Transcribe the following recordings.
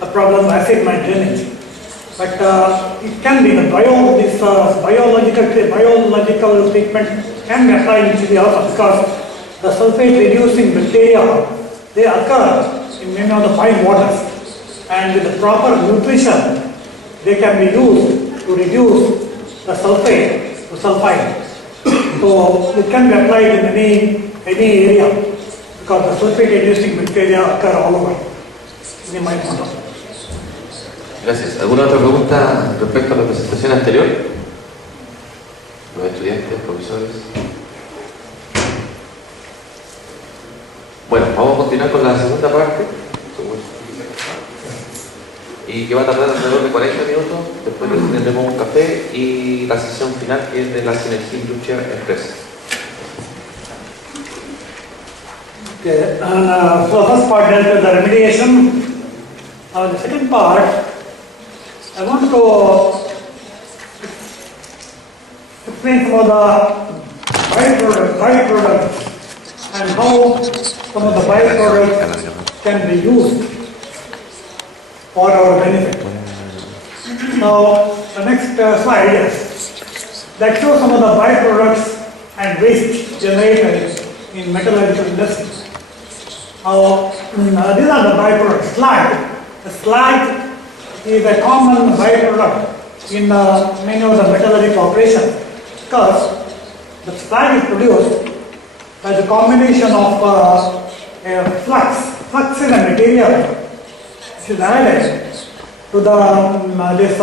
the problem of acid mine drainage. But it can be the biological treatment can be applied in chili also, because the sulfate reducing bacteria, they occur in many of the fine waters, and with the proper nutrition they can be used to reduce the sulfate to sulfide. So it can be applied in any area, because the sulfate reducing bacteria occur all over in the mine water. Gracias. ¿Alguna otra pregunta respecto a la presentación anterior? Los estudiantes, profesores. Bueno, vamos a continuar con la segunda parte, y que va a tardar alrededor de 40 minutos. Después tendremos un café y la sesión final, que es de la sinergia industria-empresa. Okay, and so the first part dealt with the remediation. The second part, I want to explain some of the byproducts and how some of the byproducts can be used for our benefit. Now, the next slide that shows some of the byproducts and waste generated in metallurgical industry. Now, these are the byproducts. Slag. The slag is a common byproduct in many of the metallurgical operations, because the slag is produced by the combination of flux. Flux is a material which is added to this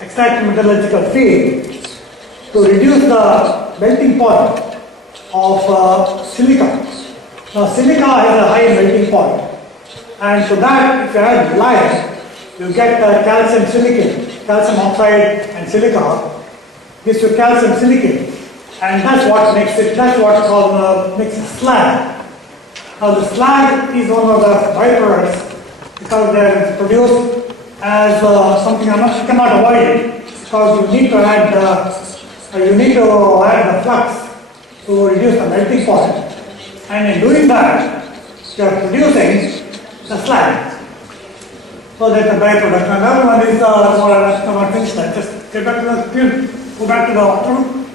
extracted metallurgical feed to reduce the melting point of silica. Now, silica has a high melting point, and to that, if you add lime, you get calcium silicate, calcium oxide and silica. Gives you calcium silicate, and that's what makes it. That's what makes it slag. Now, the slag is one of the byproducts, because they are produced as something you cannot avoid it, because you need to add the flux to reduce the melting point, and in doing that, you are producing the slag. So that's a byproduct. Another one is not finished that. Just get back to the go back to the afternoon.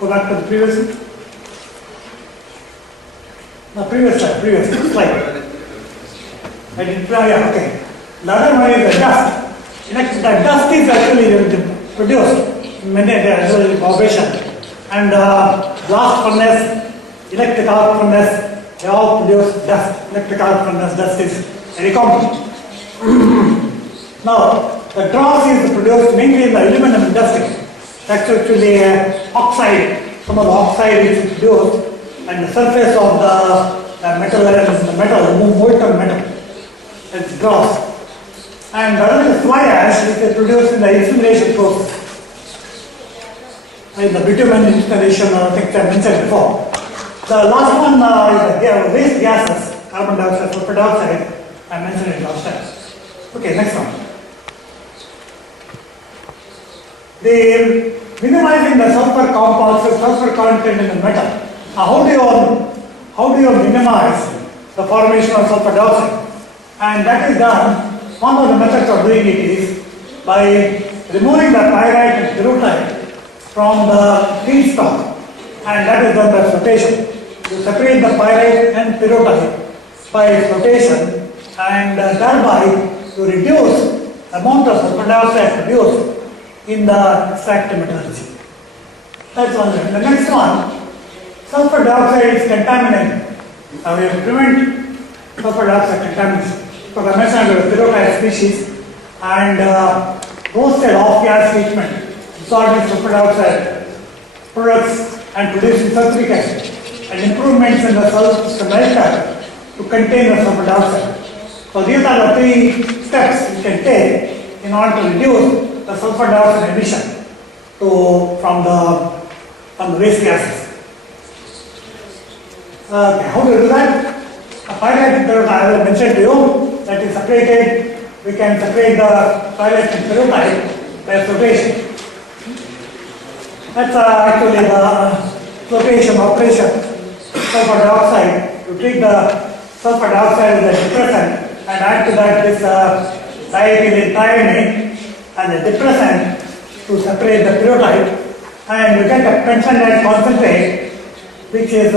Go back to the previous slide. I didn't try, yeah, okay. The other one is the dust. The dust is actually produced in many operation. And blast furnace, electric arc furnace, they all produce dust. Electric arc furnace dust is very common. Now, the dross is produced mainly in the aluminum industry. That's actually oxide, some of the oxide is produced, and the surface of the metal, molten metal. It's dross. And the other is fly ash, which is produced in the incineration process. In the bitumen installation, I think I mentioned before. The last one is the waste gases, carbon dioxide, sulfur dioxide. I mentioned it last time. Okay, next one. Minimizing the sulfur compounds, the sulfur content in the metal. How do you minimize the formation of sulfur dioxide? And that is done. One of the methods of doing it is by removing the pyrite and pyrrhotite from the feedstock, and that is done by flotation. You separate the pyrite and pyrrhotite by flotation, and thereby you reduce the amount of sulfur dioxide produced in the extracted metallurgy. That's one thing. The next one, sulfur dioxide is contaminated. Now we have to prevent sulfur dioxide contamination. Because I mentioned the pyrrhotite species, and roasted off-gas treatment, absorbing sulfur dioxide products and producing sulfuric acid, and improvements in the smelter to contain the sulfur dioxide. So these are the 3 steps you can take in order to reduce the sulfur dioxide emission from the waste gases. Okay, how do you do that? A pyrite and pyrrhotite, I will mention to you, that is separated. We can separate the pyrite and pyrrhotite by flotation. That's actually the flotation operation. Sulfur dioxide, you treat the sulfur dioxide as a depressant and add to that this diethylethionine and a depressant to separate the peroxide, and you get a pentanate concentrate which is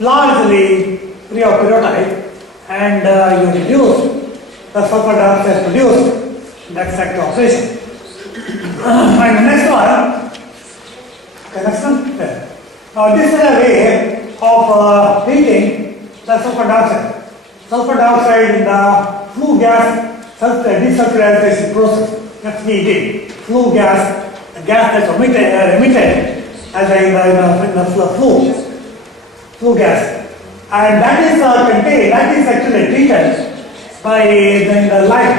largely free of peroxide, and you reduce the sulfur dioxide produced in the extract operation. And the next one, yeah. Now this is a way of heating the sulfur dioxide. Sulfur dioxide in the flue gas desulfurization process, FED, flue gas, the gas that's emitted as in the flue gas, and that is contained, that is actually treated by the lime.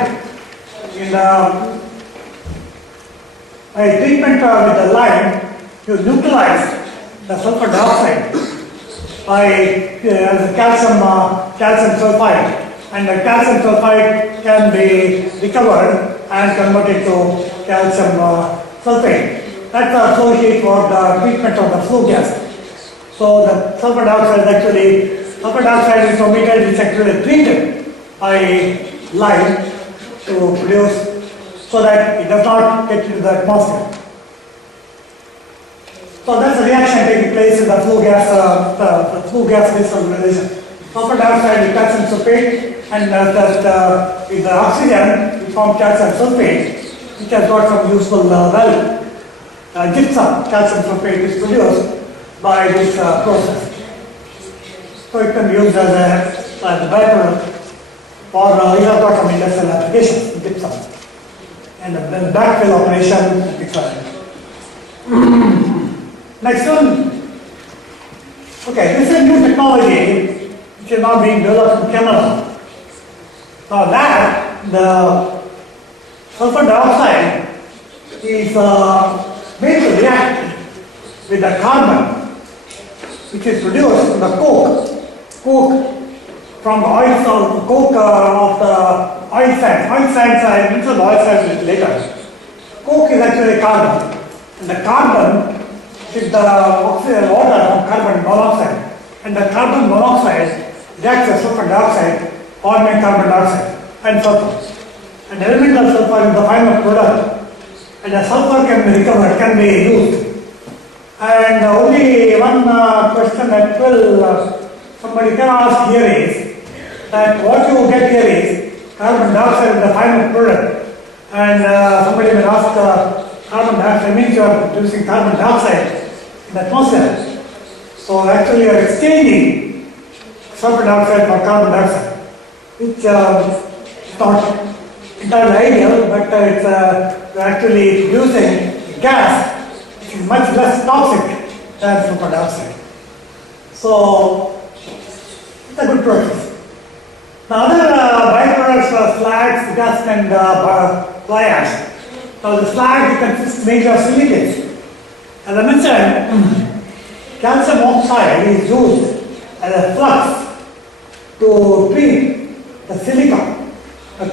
By treatment with the lime, you neutralize the sulfur dioxide by calcium sulfide, and the calcium sulfide can be recovered and converted to calcium sulfate. That's the flow sheet for the treatment of the flue gas. So the sulfur dioxide is actually emitted, is actually treated by lime to produce, so that it does not get into the atmosphere. So that's the reaction taking place in the flue gas desulfurization. Sulfur dioxide with calcium sulfate, and with the oxygen we form calcium sulfate, which has got some useful value. Gypsum, calcium sulfate, is produced by this process. So it can be used as a byproduct for you have got some industrial applications, gypsum, and the backfill operation, etc. Next one. Okay, this is a new technology which is now being developed in Canada. Now that the sulfur dioxide is made to react with the carbon which is produced in the coke from the oil of the oil sands. Oil sands, I mentioned oil sands later. Coke is actually carbon, and the carbon is the oxygen water from carbon monoxide, and the carbon monoxide reacts with sulfur dioxide, forming carbon dioxide and sulfur. And elemental sulfur is the final product, and the sulfur can be recovered, can be used. And only one question that somebody can ask here is that what you get here is carbon dioxide is the final product, and somebody may ask carbon dioxide means you are producing carbon dioxide in the atmosphere. So actually you are exchanging sulfur dioxide for carbon dioxide, which is not entirely ideal, but it's actually producing gas which is much less toxic than sulfur dioxide. So it's a good process. The other byproducts are slags, dust, and fly ash. So the slag consists mainly of silicates. As I mentioned, calcium oxide is used as a flux to treat the silica.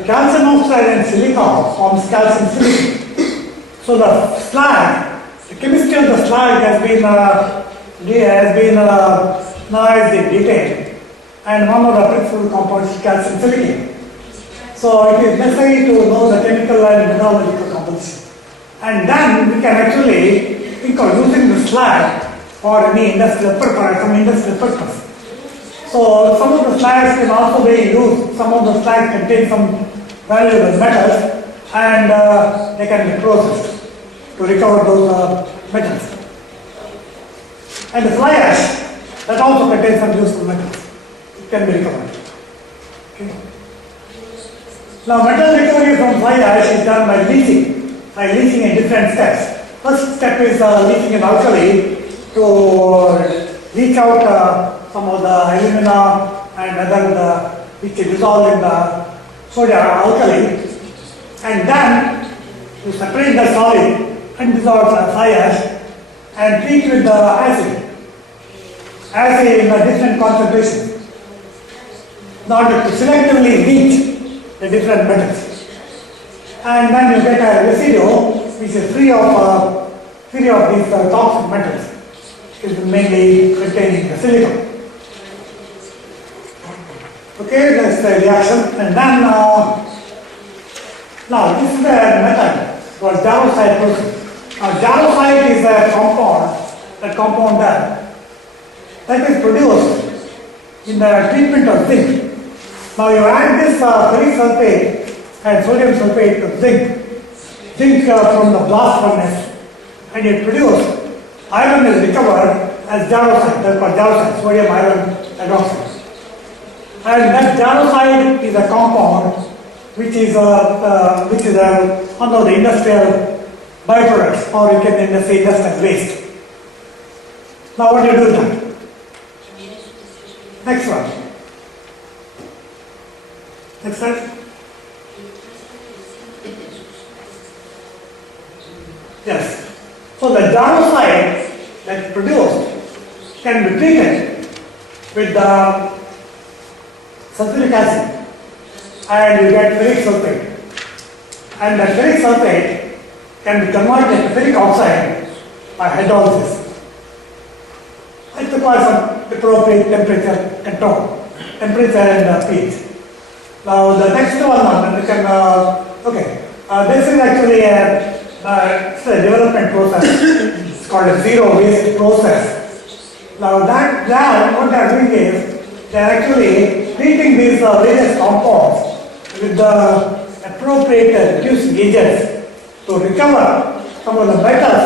Calcium oxide and silica forms calcium silicate. So the slag, the chemistry of the slag has been analyzed in detail, and one of the principal compounds is calcium silicate. So it is necessary to know the chemical and mineralogical composition, and then we can actually think of using the slag for any industrial purpose, some industrial purpose. So some of the slags can also be used, some of the slags contain some valuable metals, and they can be processed to recover those metals. And the fly ash, that also contains some useful metals. It can be recovered. Okay. Now metal recovery from fly ash is done by leaching in different steps. First step is leaching in alkali to leach out some of the alumina and other which dissolve in the soda alkali, and then you separate the solid undissolved fly ash and treat with the acid in a different concentration in order to selectively leach the different metals. And then you get a residue which is free of these toxic metals, which is mainly containing the silicon. Okay, that's the reaction. And then, now this is the method for jarosite process. Now jarosite is a compound that is produced in the treatment of zinc. Now you add this ferric sulfate and sodium sulfate to zinc from the blast furnace, and it produces iron is recovered as jarosite, that's called jarosite, sodium iron hydroxide. And that jarosite is a compound which is one of the industrial byproducts, or you can say industrial waste. Now what do you do with that? Next one. Next slide. Yes. So the jarosite that is produced can be treated with the sulfuric acid, and you get ferric sulfate. And the ferric sulfate can be converted to ferric oxide by hydrolysis. It requires some appropriate temperature control, temperature and pH. Now the next one, we can, this is actually it's a development process. It's called a zero waste process. Now what they are doing is, they are actually treating these various compounds with the appropriate reducing agents to recover some of the metals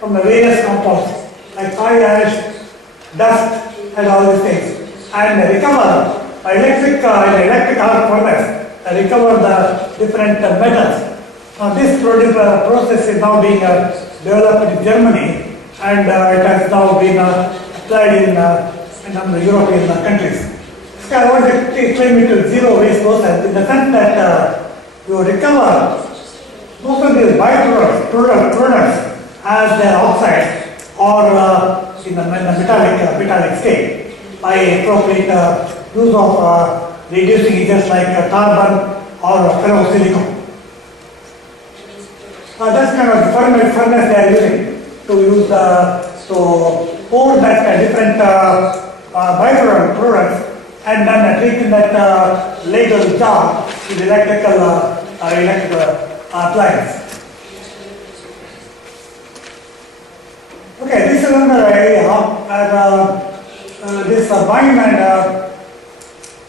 from the various compounds like fly ash, dust and all these things, and they recover by electric arc furnace, they recover the different metals. Now this process is now being developed in Germany, and it has now been applied in the European countries. So I want to explain it to zero waste process in the sense that you recover most of these products as their oxides or in the metallic state by appropriate use of reducing agents like carbon or ferrosilicon. That's kind of the furnace they are using to pour that different byproducts and then treat in that ladle jar with electrical appliance. Okay, this is another area where this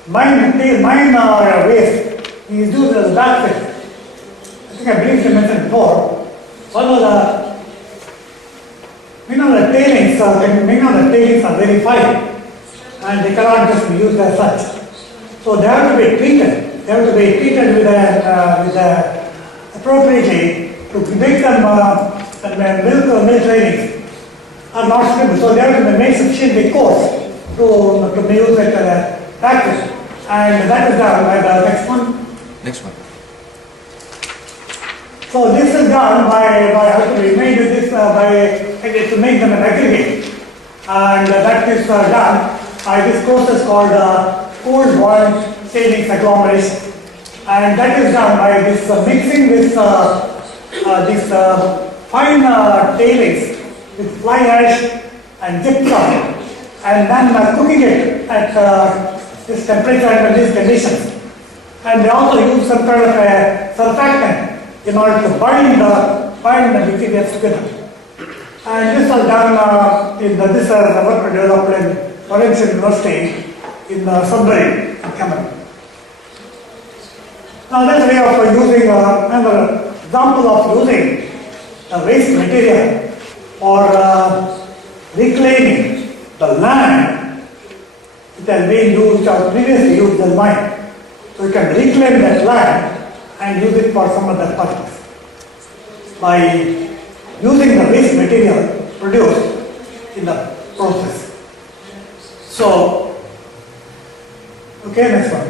mine waste is used as a backfill. I think I briefly mentioned before. One of the tailings are very fine, and they cannot just be used as such. So they have to be treated. They have to be treated with appropriately to make them milk trainings are not suitable. So they have to make sufficiently coarse to be used as practice, and that is done by the next one. Next one. So this is done by how to make this to make them an aggregate, and that is done by this process called cold boiled tailings agglomeration, and that is done by this mixing this fine tailings with fly ash and gypsum, and then cooking it at this temperature and these conditions. And they also use some kind of a surfactant in order to bind the materials together. And this was done this is a work developed in Florence University in Sudbury, Cameroon. Now that's a way of using another example of using a waste material or reclaiming the land which has been used or previously used as mine. So you can reclaim that land and use it for some other purpose by using the waste material produced in the process. So, okay, next one.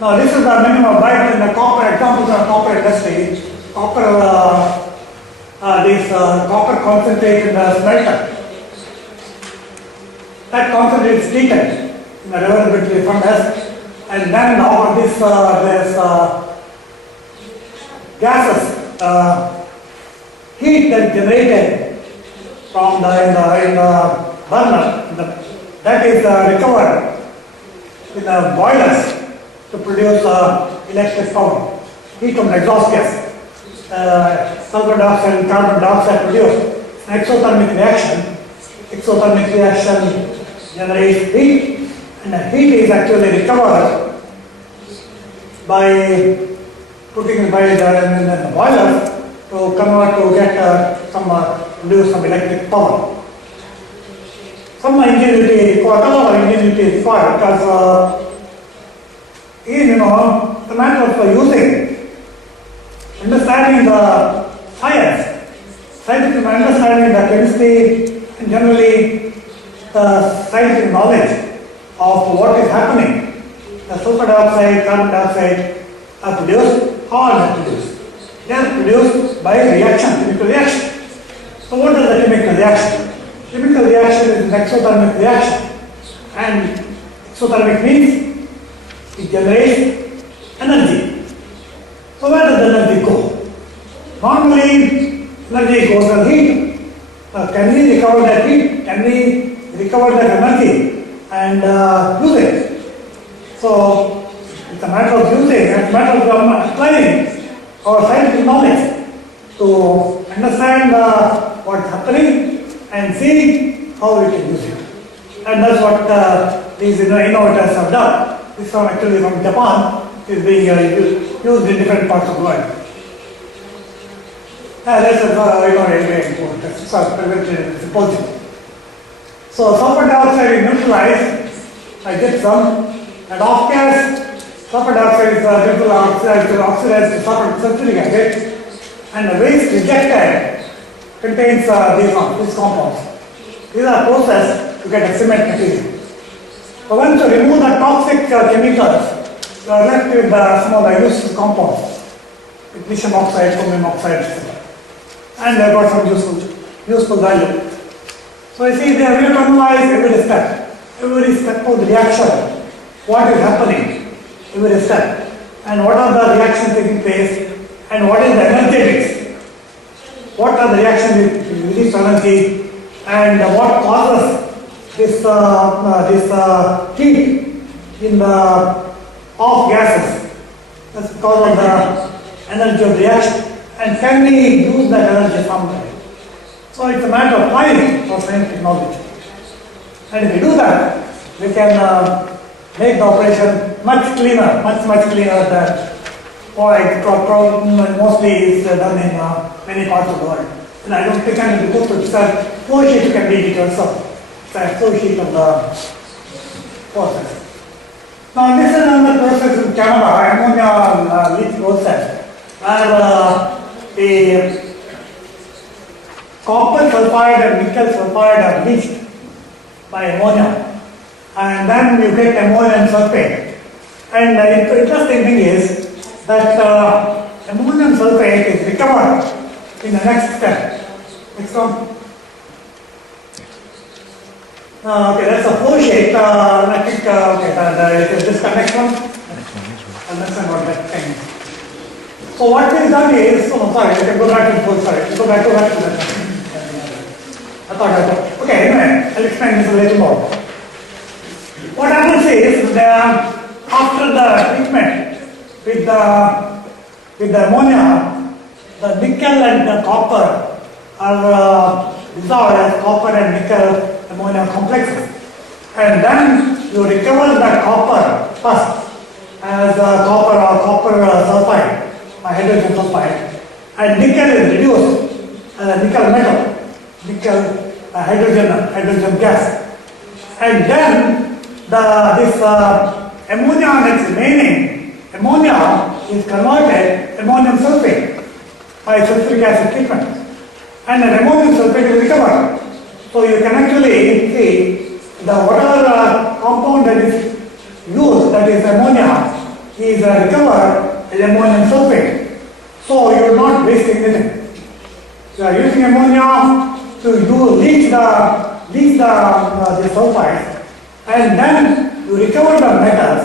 Now this is the minimum byte in the copper, examples of copper industry. Copper concentrate in the smelter. That concentrate is treated in the reversibility furnace, and then out of this gases, heat that is generated from the burner, that is recovered in the boilers to produce electric power. Heat from the exhaust gas. Sulfur dioxide and carbon dioxide produce an exothermic reaction. Exothermic reaction generates heat, and the heat is actually recovered by putting it in the boiler to convert to get produce some electric power. Some ingenuity required, a lot of ingenuity required, because the matter of using, understanding the science, scientific understanding the chemistry, and generally the scientific knowledge of what is happening. The sulfur dioxide, carbon dioxide are produced. How are they produced? They are produced by reaction, chemical reaction. So what is the chemical reaction? Chemical reaction is an exothermic reaction, and exothermic means it generates energy. So where does the energy go? Normally, energy goes to heat. Can we recover that heat? Can we recover that energy and use it? So it's a matter of using, it's a matter of applying our scientific knowledge to understand what's happening and see how we can use it. And that's what these innovators have done. This one actually from Japan is being used in different parts of the world. That's a prevention symposium. So sulfur dioxide is neutralized by gypsum, and off gas, sulfur dioxide is oxidized to sulfuric acid, and the waste rejected contains these compounds. These are processed to get a cement material. So once you remove the toxic chemicals, you are left with some of the useful compounds, magnesium oxide, chromium oxide, etc. And they got some useful value. So you see, they are able to analyze every step of the reaction, what is happening, every step, and what are the reactions taking place, and what is the energy mix, what are the reactions with released energy, and what causes this heat in the off gases. That's because of the energy of reaction. And can we use that energy somewhere? So it's a matter of applying our scientific knowledge. And if we do that, we can make the operation much cleaner, much cleaner than mostly is done in many parts of the world. And I don't think I need to go through the flow sheet. You can read it yourself. It's a flow sheet of the process. Now this is another process in Canada, ammonia leach process, where the copper sulfide and nickel sulfide are leached by ammonia, and then you get ammonium sulfate. And the interesting thing is that ammonium sulfate is recovered in the next step. Next one. Okay, that's a flow sheet. I think is this the next one? Understand what that thing is. So what is done is, sorry, I can go back to the sorry, go back to that. I thought, okay, anyway, I'll explain this a little more. What happens is that after the treatment with the ammonia, the nickel and the copper are dissolved as copper and nickel ammonia complexes. And then you recover the copper first as copper sulfide, hydrogen sulfide, and nickel is reduced as a nickel metal, nickel hydrogen gas. And then this ammonia that's remaining, ammonia is converted ammonium sulfate by sulfuric acid treatment, and the ammonium sulfate is recovered. So you can actually see whatever compound that is used, that is ammonia, is recovered as ammonium sulfate. So you are not wasting anything. You are using ammonia to leach the sulfide, and then you recover the metals,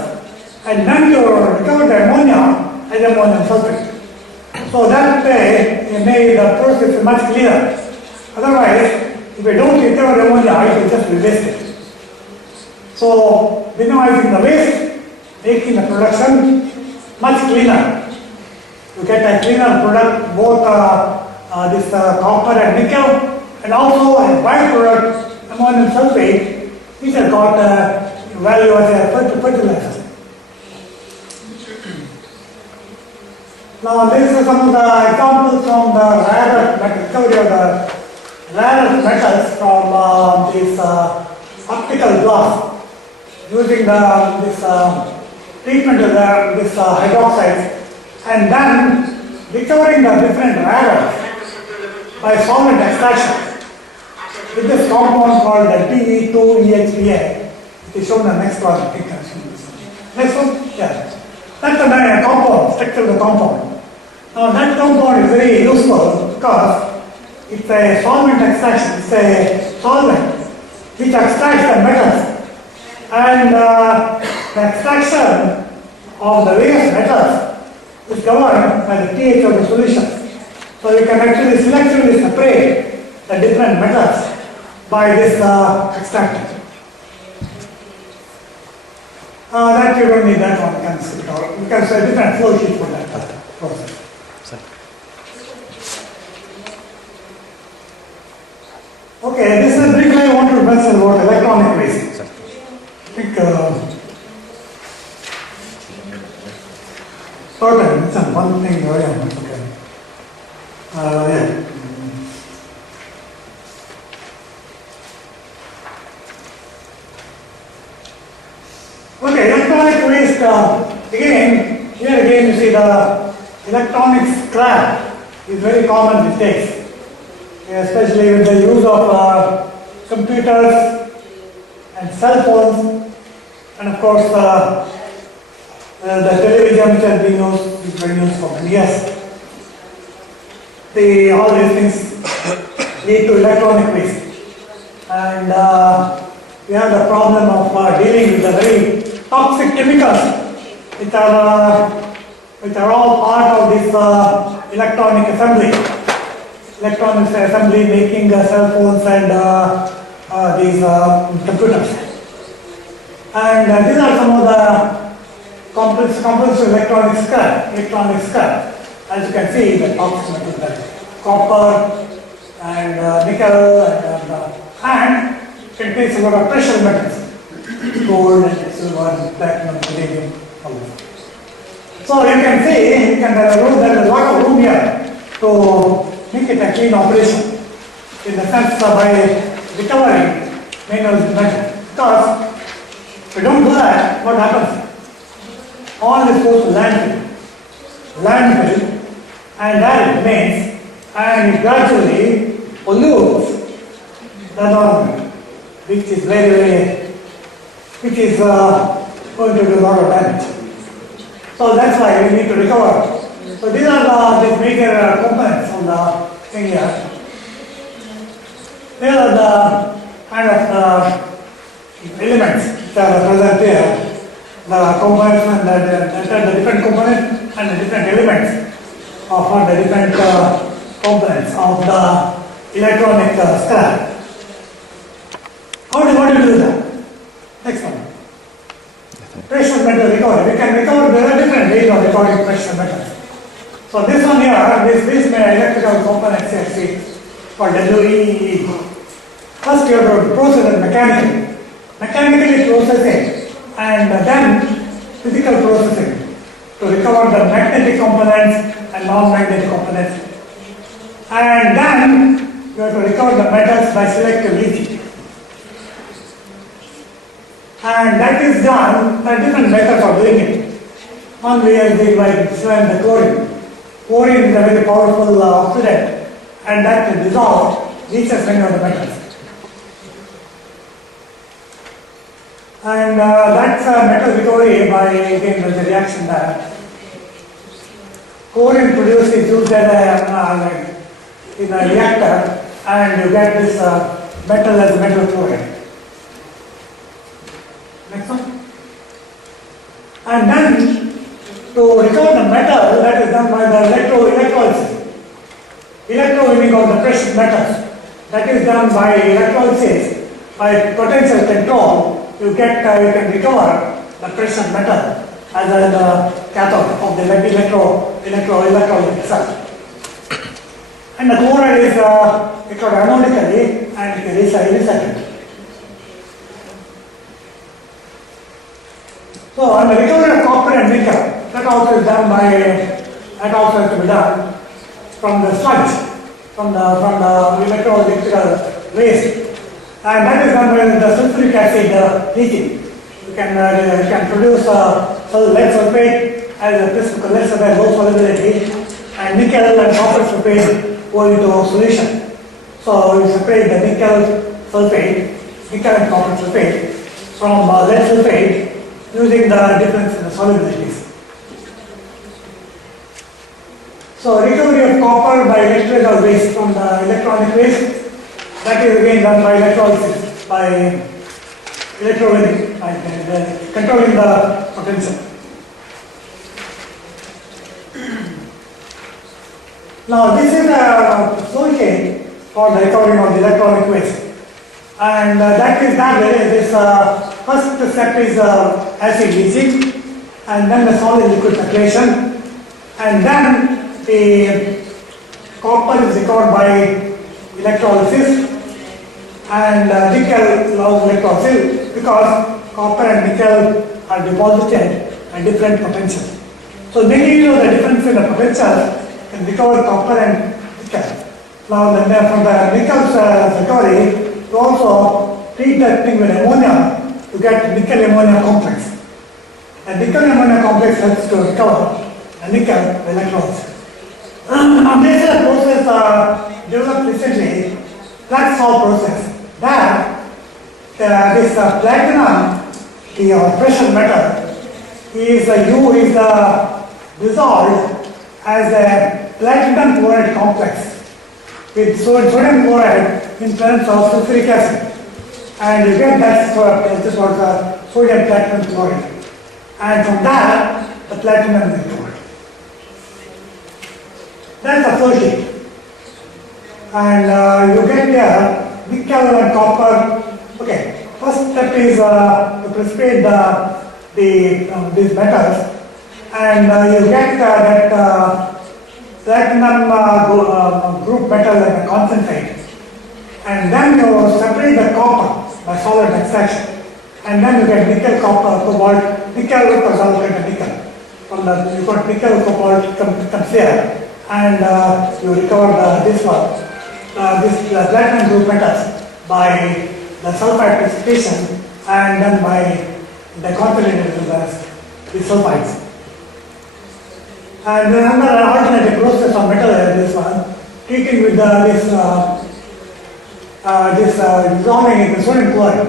and then you recover the ammonia as ammonium sulfate. So that way you make the process much clearer. Otherwise, if you don't recover ammonia, it will just be wasted. So minimizing the waste, making the production much cleaner. You get a cleaner product, both this copper and nickel, and also a byproduct, ammonium sulfate, which has got value as a fertilizer. Now this is some of the examples from the rare discovery of the rare metals from this optical glass using this treatment of this hydroxide, and then recovering the different rare earths by solvent extraction with this compound called the Te2EHPA. It is shown in the next one. Next one? Yeah. That's the compound, structure of the compound. Now that compound is very useful because it's a solvent extraction, it's a solvent which extracts the metals, and the extraction of the various metals is governed by the pH of the solution. So you can actually selectively separate the different metals by this extractor. That you don't need that one, you can skip it out. You can say different flow sheet for that process. Okay, this is briefly I want to mention about electronic waste. I think mention one thing. Yeah. Okay, electronic waste, here again you see the electronic scrap is very common these days, especially with the use of computers and cell phones, and of course the television which has been used is very used for many years. All these things lead to electronic waste, and we have the problem of dealing with the very toxic chemicals which are all part of this electronic assembly. Electronics assembly making cell phones and these computers. And these are some of the components of electronic scrap. As you can see, the toxic metals like copper and nickel and contains a lot of precious metals, gold and silver, platinum, palladium, all this. So you can see, there is a lot of room here to make it a clean operation in the sense by recovering minerals metal. Because if you don't do that, what happens? All this goes to landfill, and there it remains, and it gradually pollutes the environment, which is going to do a lot of damage. So that's why we need to recover. So these are the major components on the thing here. These are the kind of elements that are present here. The components and the different components and the different elements of the different components of the electronic scrap. What do you do that? Next one. Precious metal recovery. We can recover, there are different ways of recovering precious metals. So this one here, this electrical components here, see, called WEEE. First you have to process it mechanically. Mechanically processing and then physical processing to recover the magnetic components and non-magnetic components. And then you have to recover the metals by selective leaching. And that is done by different methods of doing it. One way is by destroying the chlorine. Chlorine is a very powerful oxidant, and that dissolved leaches many of the metals. And that's metal recovery by, again, there's a reaction there. Chlorine produced is used as in a reactor, and you get this metal as metal chloride. Next one. And then to recover the metal, that is done by the electrolysis. Electrowinning of the precious metals, that is done by electrolysis, by potential control you can recover the precious metal as a cathode of the electrolyte itself. And the chloride is recovered anonically and recycled. So, and the recovery of copper and nickel, that also is done has to be done from the sludge, from the electrolytical waste, and that is done by the sulfuric acid leaching. You can produce lead sulfate as a less than low solubility, and nickel and copper sulfate go into solution. So you separate the nickel and copper sulfate from lead sulfate using the difference in the solubilities. So recovery of copper by electrical waste from the electronic waste, that is again done by electrolysis, by electrolytic, controlling the potential. Now this is a flow chain for the recovery of the electronic waste, and that is done. This first step is acid leaching, and then the solid liquid separation, and then the copper is recovered by electrolysis, and nickel allows electrolysis because copper and nickel are deposited at different potentials. So making use of the difference in the potential can recover copper and nickel. Now then from the nickel's recovery, you also treat that thing with ammonia to get nickel ammonia complex. And nickel ammonia complex helps to recover the nickel electrolysis. This is a process developed recently, flat salt process. That this platinum, the precious metal, is dissolved as a platinum chloride complex with sodium chloride in presence of sulfuric acid, and you get that this was sodium platinum chloride, and from that the platinum is recovered. That's the flow sheet. And you get here nickel and copper. Okay, first step is to precipitate these metals, and you get that platinum group metal and concentrate, and then you separate the copper by solid extraction, and then you get nickel, copper, cobalt, nickel with cobalt and nickel. From the you got nickel, cobalt comes here. And you recover this platinum group metals by the sulfide precipitation, and then by the concentrated the sulfides. And another alternative process of metal is this one, treating with this dissolving in the sodium chloride.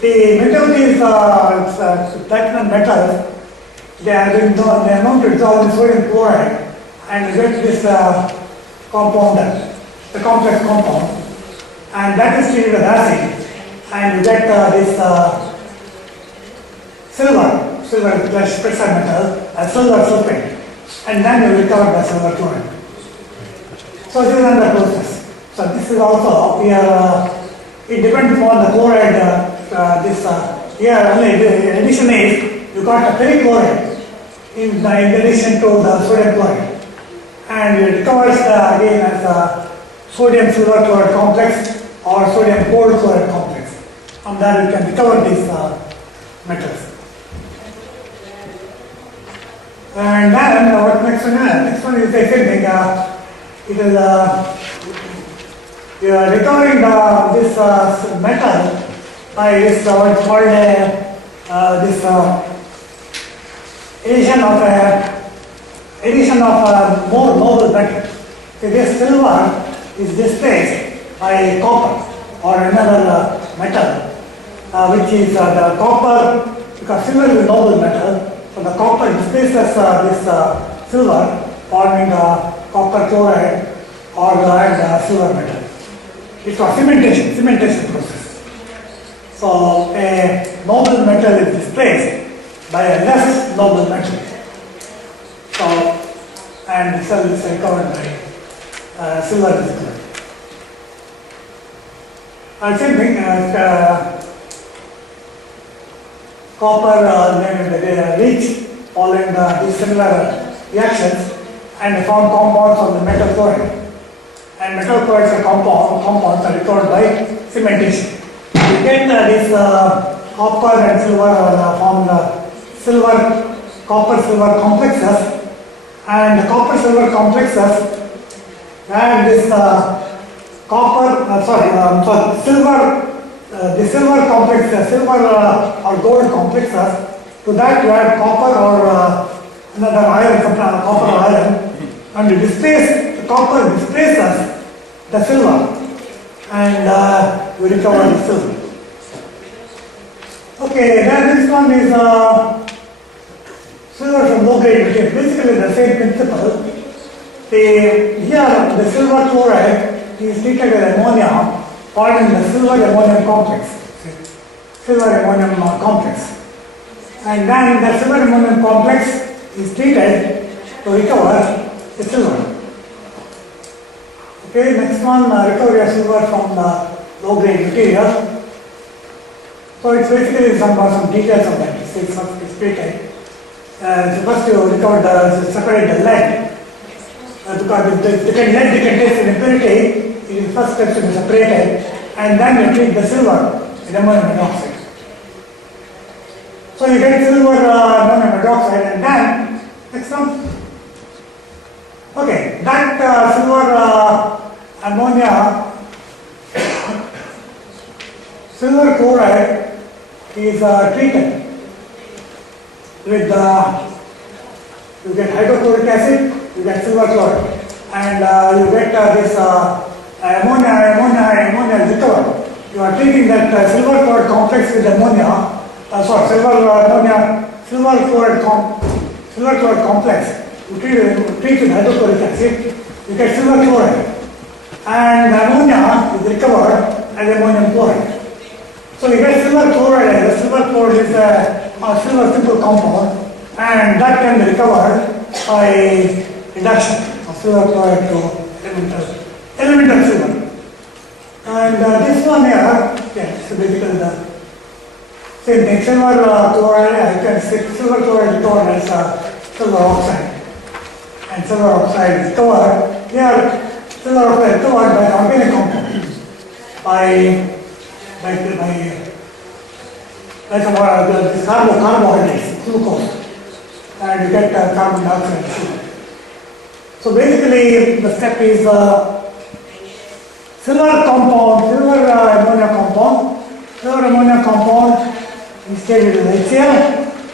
The majority of platinum metals, they are known to dissolve in sodium chloride, and you get this compound, the complex compound, and that is treated with acid, and you get this silver precious metal as silver sulfate, and then you recover the silver chloride. So this is another process. So this is also here. It depends on the chloride. Here only the addition is you got a perichloride in addition to the sodium chloride. And it recovers again as a sodium silver chloride complex or sodium gold chloride complex. From there you can recover these metals. And then what next one? Next one is the same thing. It is you are recovering this metal by this what's called this addition of more noble metal. So this silver is displaced by copper or another metal, which is the copper, because silver is a noble metal, so the copper displaces this silver, forming copper chloride or silver metal. It's a cementation process. So a noble metal is displaced by a less noble metal. So, and the cell is recovered by silver is recovered. Same thing, copper they reach following these similar reactions and form compounds of the metal chloride. And metal chlorides are compounds are recovered by cementation. You get these copper and silver form copper-silver complexes, and the copper-silver complexes and this silver complex, silver or gold complexes. To that you add copper or another iron, copper or iron, and you displace the copper displaces the silver, and you recover the silver. Okay, then this one is silver from low grade material. Basically the same principle. Here the silver chloride is treated with ammonia, forming the silver ammonium complex. Silver ammonium complex. And then the silver ammonium complex is treated to recover the silver. Okay, next one, recovery of silver from the low grade material. So it's basically some details of that. It's treated. So first you recover separate the lead. Because the lead contains an impurity, it is first step to be separated, and then you treat the silver in ammonium hydroxide. So you get silver ammonium hydroxide, and then next one. Okay, that silver ammonia, silver chloride is treated with you get hydrochloric acid. You get silver chloride, and you get this ammonia is recovered. You are treating that silver chloride complex with ammonia, silver chloride complex. You treat with hydrochloric acid, you get silver chloride, and ammonia is recovered as ammonium chloride. So you get silver chloride, and the silver chloride is a silver simple compound, and that can be recovered by reduction of silver chloride to elemental silver. And this one here, so basically the same thing. Silver chloride, you can say silver chloride recovered as silver oxide, and silver oxide is recovered. Here, silver oxide is recovered by organic compound, by carbohydrates, glucose, and you get carbon dioxide sugar. So basically, the step is silver ammonia compound. Silver ammonia compound is treated with HCl.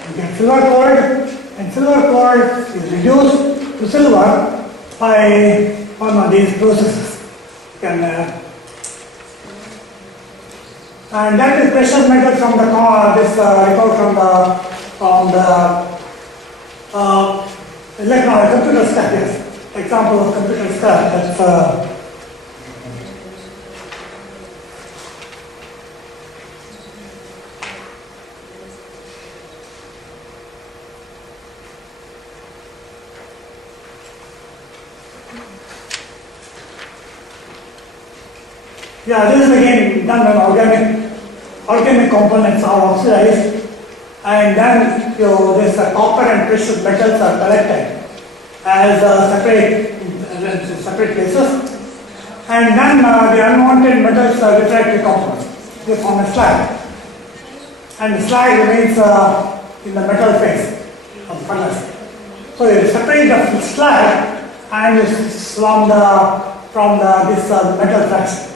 You get silver chloride, and silver chloride is reduced to silver by one of these processes. And that is precious metal from the electron computer stack. Yes. Example of computer stack, that's this is again done when organic components are oxidized, and then this copper and precious metals are collected as separate places, and then the unwanted metals are refractory compounds. They form a slag, and the slag remains in the metal phase of the furnace. So you separate the slag and you from this metal fraction.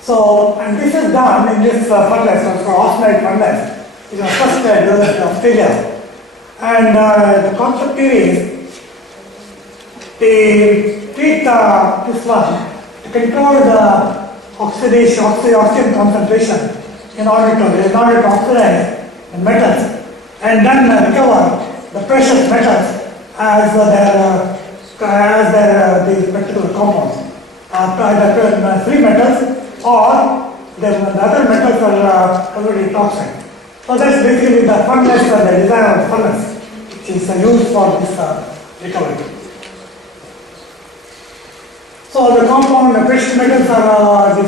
So, and this is done in this furnace, for austenite furnace. It was first developed in Australia. And the concept here is they treat this one to control the oxidation concentration in order to oxidize the metals, and then recover the precious metals as these particular compounds. Either free metals or the other metals are already toxic. So that's basically the furnace, the design of the furnace, which is used for this recovery. So the compound, the precious metals are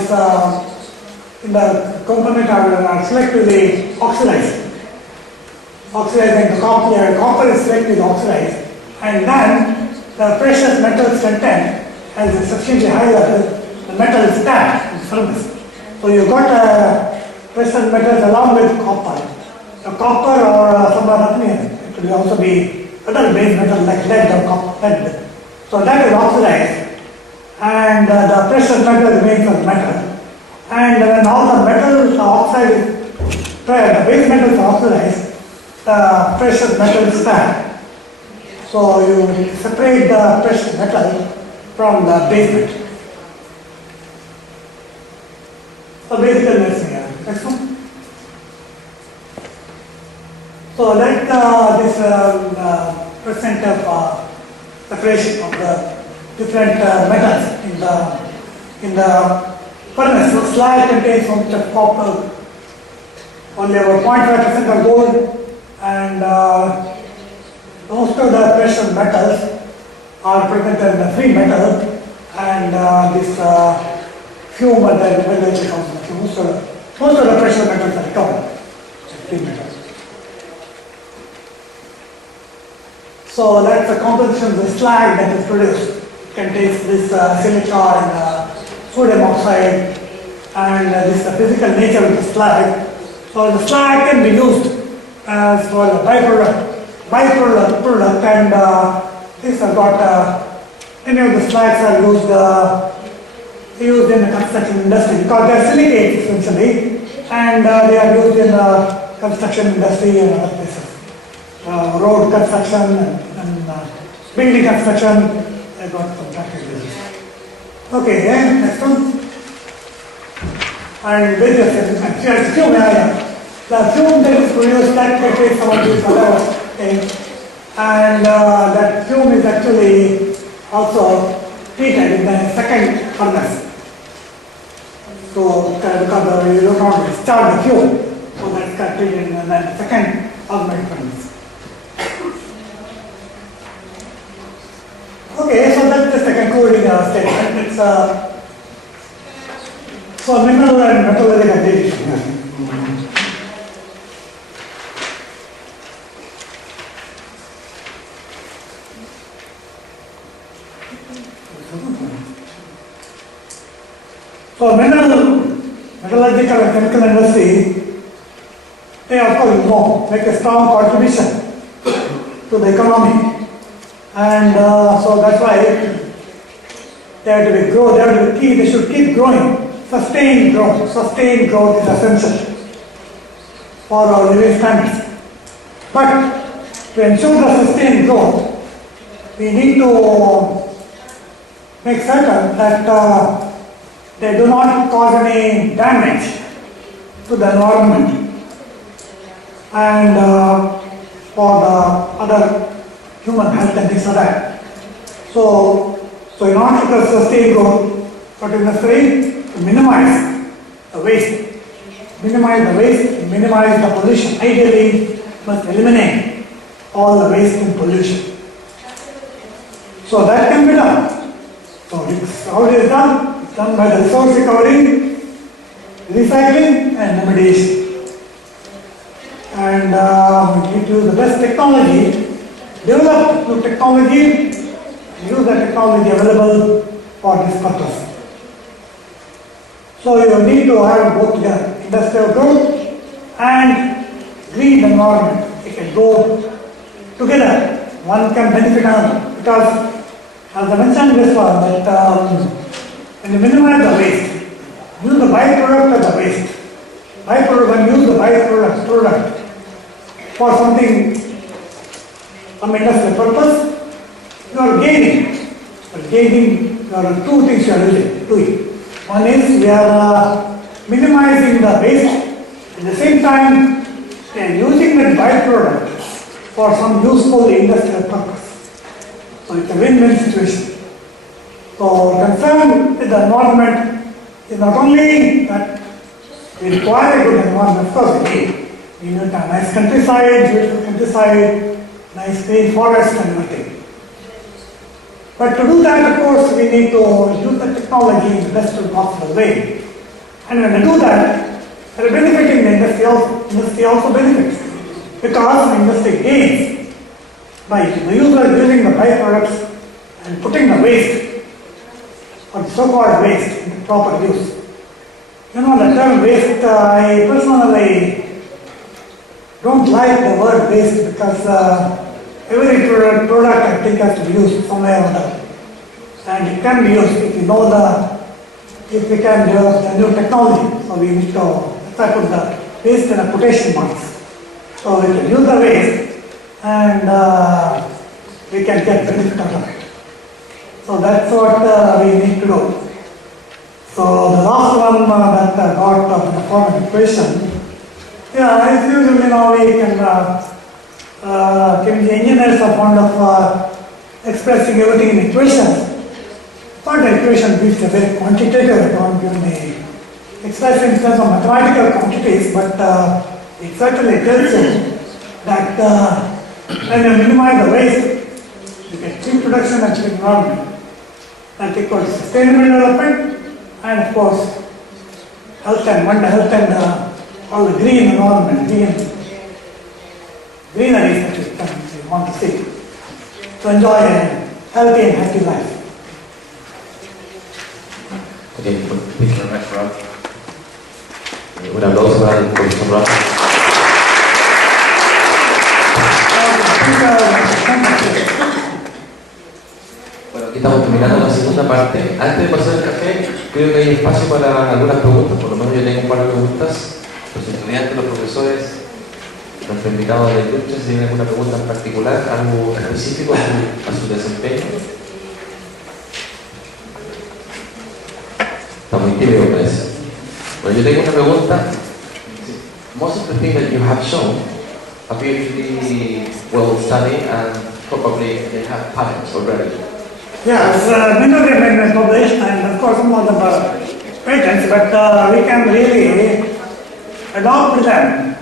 in the component are selectively oxidized. oxidizing the copper. Copper is slightly oxidized, and then the precious metals content has a sufficiently high level. The metal is tapped in the furnace. So you got precious metals along with copper. The copper or some other thing, it will also be other base metals like lead or copper, lead. So that is oxidized, and the precious metal remains as metal. And when all the metals are oxidized, the base metals are oxidized, the precious metal is tapped. So you separate the precious metal from the base metal. So basically, let's see here. Next one. So that this percent of separation of the different metals in the furnace. So slag contains so much of copper, only about 0.5% of gold, and most of the precious metals are presented in the free metal, and this fume at the energy comes in the fume. So most of the precious metals are recovered in free metals. So that's the composition of the slag that is produced. It contains this silica and sodium oxide, and this is the physical nature of the slag. So the slag can be used as for the byproduct, and these have got any of the slags are used in the construction industry because they are silicates essentially, and they are used in the construction industry and other places. Road construction and building construction, I got some practices. Okay, next one. And basically, fume area. The fume that is produced that contains some of these other things, and that fume is actually also treated in the second furnace. So, because you don't want to discharge the fume, so that's treated in the second augmented furnace. Okay, so that's just a concluding statement. It's so mineral and metallurgical addition. So metallurgical and chemical industry, they of course make a strong contribution to the economy. And so that's why they have to be grow. They should keep growing. Sustained growth is essential for our living standards. But to ensure the sustained growth, we need to make certain that they do not cause any damage to the environment and for the other human health and things like that. So in order to sustain growth, what is necessary? To minimize the waste, minimize the pollution. Ideally, must eliminate all the waste and pollution. So that can be done. So how it is done? It's done by the resource recovery, recycling, and remediation. And we need to use the best technology. Develop new technology, use the technology available for this purpose. So you need to have both together, industrial growth and green environment. It can go together. One can benefit another because, as I mentioned before, that when you minimize the waste, use the byproduct of the waste. When you use the byproduct for something, some industrial purpose, you are gaining. There are two things you are doing. One is we are minimizing the waste. At the same time, we are using that byproduct for some useful industrial purpose. So it's a win-win situation. So concern with the environment is not only that we require a good environment, of course we need. We need a nice countryside, beautiful countryside, nice green forest and everything. But to do that, of course, we need to use the technology in the best possible way. And when we do that, we are benefiting the industry also benefits. because the industry gains by the user using the byproducts and putting the waste or the so-called waste in proper use. You know, the term waste, I personally don't like the word waste because every product I think has to be used somewhere or other. And it can be used if you know if we can use the new technology. So we need to put the waste in a quotation marks. So we can use the waste and we can get benefit out of it. So that's what we need to do. So the last one that I got the form of equation, yeah, as usual, you know, we can, chemical engineers are fond of expressing everything in equations. Not the equation gives a very quantitative account, you may express in terms of mathematical quantities, but it certainly tells you that when you minimize the waste, you get clean production and clean environment. That equals sustainable development and of course health and all the green environment, greenery that you want to see. To enjoy a healthy and happy life. Okay, thank you very much, Rob. Un aplauso para el profesor Rob. Bueno, aquí estamos terminando la segunda parte. Antes de pasar al café, creo que hay espacio para algunas preguntas, por lo menos yo tengo un par de preguntas. Los estudiantes, los profesores, los invitados de la industria, si tienen alguna pregunta en particular, algo específico a su desempeño. Está muy tímido, parece. Bueno, yo tengo una pregunta. Most of the things that you have shown appear to be well studied and probably they have patents already. Yes, many of them have been published and of course more of patents, but we can really adopt them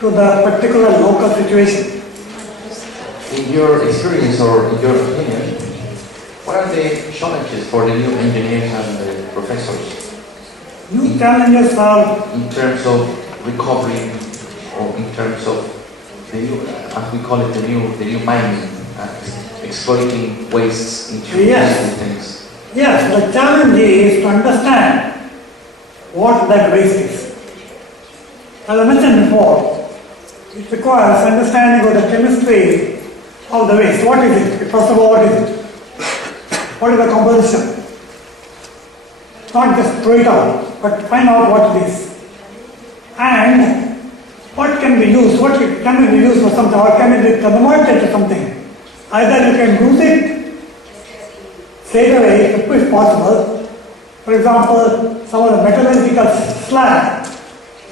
to the particular local situation. In your experience or in your opinion, what are the challenges for the new engineers and the professors? New challenges are in terms of recovery, or in terms of the new, as we call it, the new mining, exploiting wastes into useful things. Yes, the challenge is to understand what that waste is. As I mentioned before, it requires understanding of the chemistry of the waste. What is it? First of all, what is it? What is the composition? Not just throw it out, but find out what it is. And what can be used, can be used for something, or can it be converted to something. Either you can use it straight away, if possible. For example, some of the metallurgical slag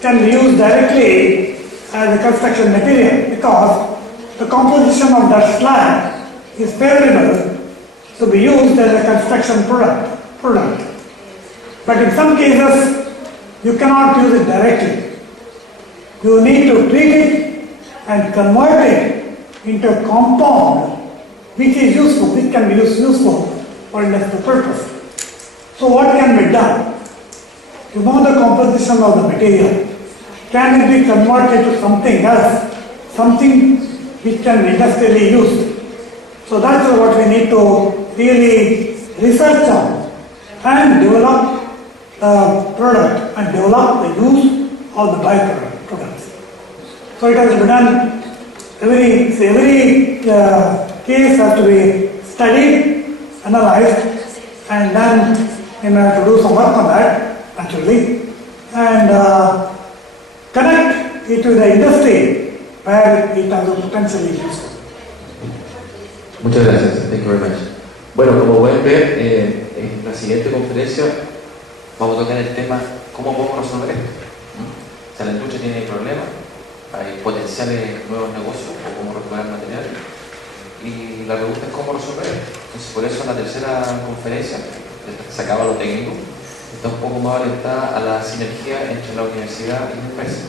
can be used directly as a construction material because the composition of that slag is favorable to be used as a construction product. But in some cases, you cannot use it directly. You need to treat it and convert it into a compound which is useful, which can be useful for industrial purpose. So what can be done? You know the composition of the material. Can it be converted to something else, something which can be industrially used? So that's what we need to really research on and develop the product and develop the use of the byproducts. So it has to be done, every case has to be studied, analyzed, and then you have to do some work on that, naturally, and connect it to the industry where it has a potentially useful. Muchas gracias. Thank you very much. Bueno, como pueden ver, en la siguiente conferencia vamos a tocar el tema cómo podemos resolver esto. O sea, la industria tiene problemas, hay potenciales nuevos negocios o cómo recuperar material y la pregunta es cómo resolver esto. Entonces, por eso en la tercera conferencia se acaba lo técnico, está un poco más orientada a la sinergia entre la universidad y la empresa.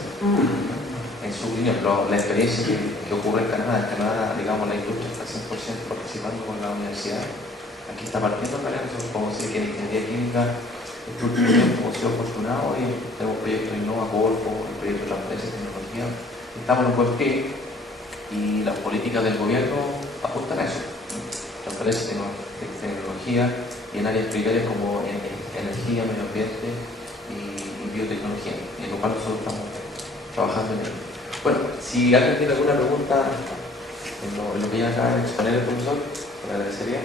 En su línea, la experiencia que ocurre en Canadá. En Canadá, digamos, la industria está 100% participando con la universidad. Aquí está partiendo en Canadá, nosotros podemos decir que en ingeniería química este último tiempo hemos sido afortunados y tenemos proyectos Innova, Golfo, el proyecto de transferencia de tecnología. Estamos en un buen pie, y las políticas del gobierno apuntan a eso. Transferencia de tecnología y en áreas prioritarias como energía, medio ambiente y biotecnología, en lo cual nosotros estamos trabajando en ello. Bueno, si alguien tiene alguna pregunta en lo que ya acaba de exponer el profesor, le agradecería.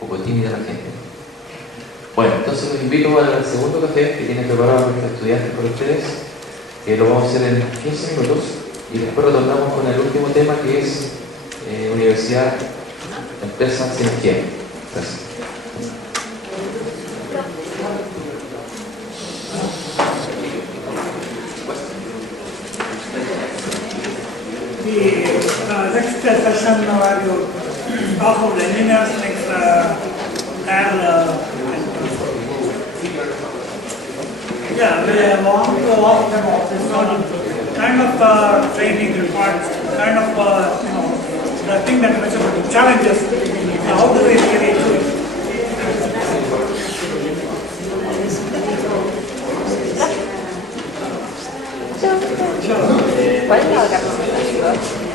Un poco tímida la gente. Bueno, entonces los invito al segundo café que tienen preparado nuestros estudiantes por ustedes. Lo vamos a hacer en 15 minutos y después retornamos con el último tema, que es universidad, empresa, sinergia. Gracias. The next session where you talk of the engineers next yeah, we want to ask about this kind of training requirements, kind of the thing that measures challenges. How do we really do it? ¿Cuál es la otra presentación?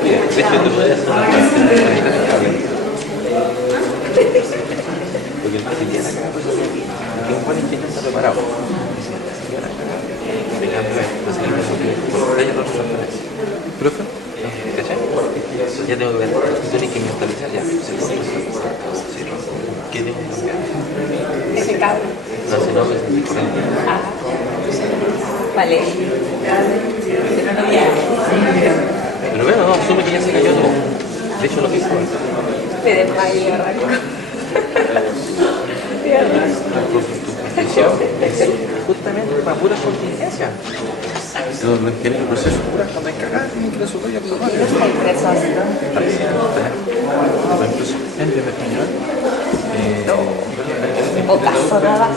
De hecho, te podría hacer una parte de porque el presidente acá, que un buen ingeniero está preparado. Me cambia, entonces por ello no transferencia. ¿Profe? ¿Cachai? Ya tengo que ver, tienes que mentalizar ya. ¿Qué tengo que cambiar? Ese cable. No sé, no, es diferente. Ah, vale. Pero no había. Pero bueno, no, asume que ya se cayó todo. De hecho, lo que hizo. Me desmayé, arranco. Justamente para puras contingencias. Los ingenieros procesos puras cuando hay cagadas tienen que resolver ya por lo ¿Y no está impreso así? ¿En español? Bocazo nada más.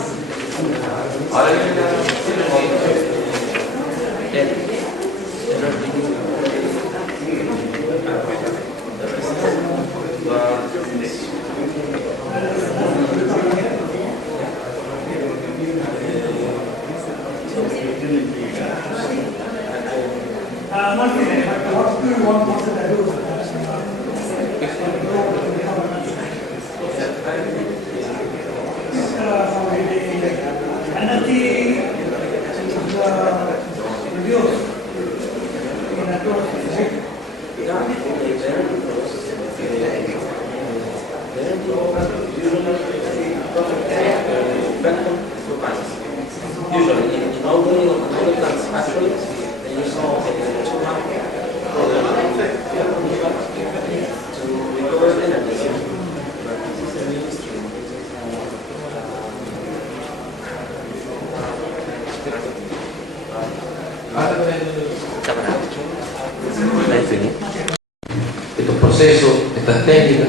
Estos procesos, estas técnicas,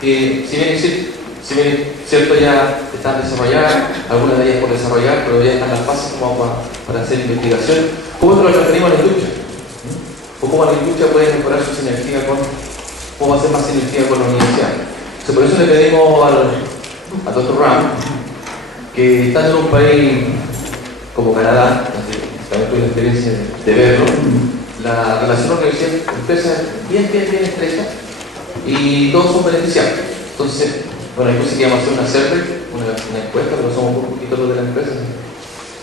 que si bien cierto ya están desarrolladas, algunas de ellas por desarrollar, pero ya están las bases como para hacer investigación. ¿Cómo esto lo transferimos a la industria? ¿O cómo la industria puede mejorar su sinergia cómo hacer más sinergia con la universidad? Entonces, por eso le pedimos al Dr. Ram, que estando en un país como Canadá, también tuve la experiencia de verlo, la relación universidad-empresa es bien estrecha y todos son beneficiados. Entonces, bueno, incluso que vamos a hacer una survey, una encuesta, pero somos un poquito los de la empresa,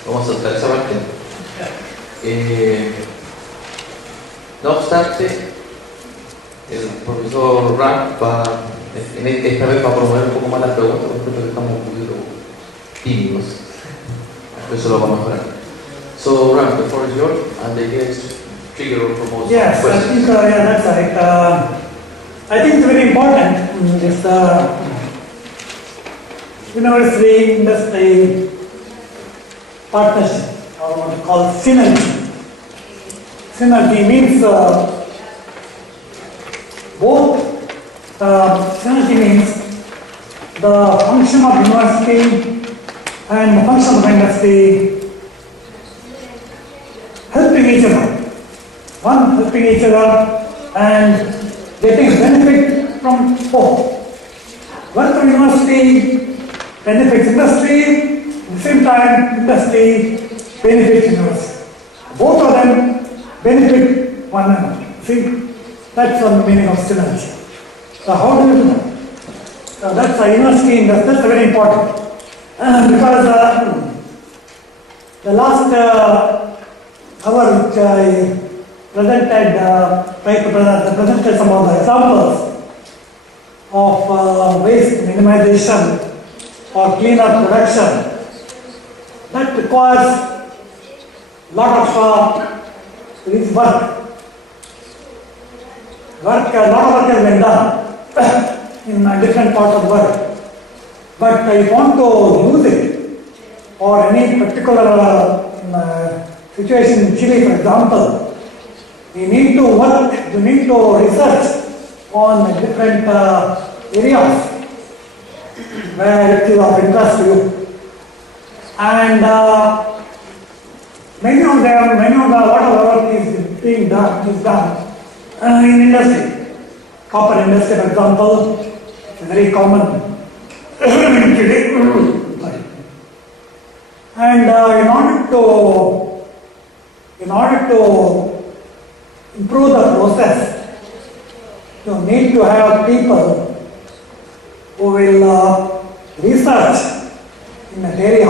vamos a saltar esa parte. No obstante, el profesor Ram esta vez va a promover un poco más las preguntas, porque estamos un poquito tímidos. Eso lo vamos a mejorar. So, Ram, the floor is yours, and the idea is to trigger or promote yes, questions. I think, yeah, that's right. I think it's very important, this university-industry partnership, or what we call synergy. Synergy means synergy means the function of university and the function of industry helping each other. One helping each other and getting benefit from both. Work from university benefits industry, at the same time industry benefits university. Both of them benefit one another. See, that's the meaning of synergy. So how do you do that? So that's a university, that's very important. Because the last hour which I presented some of the examples of waste minimization or cleaner production. That requires a lot of work. A lot of work has been done in different parts of the world. But if you want to use it or any particular situation in Chile, for example, you need to work, you need to research on different areas where it is of interest to you. And many of what work is being done in industry. Copper industry, for example, is very common in Chile. And in order to improve the process, you need to have people who will research in that area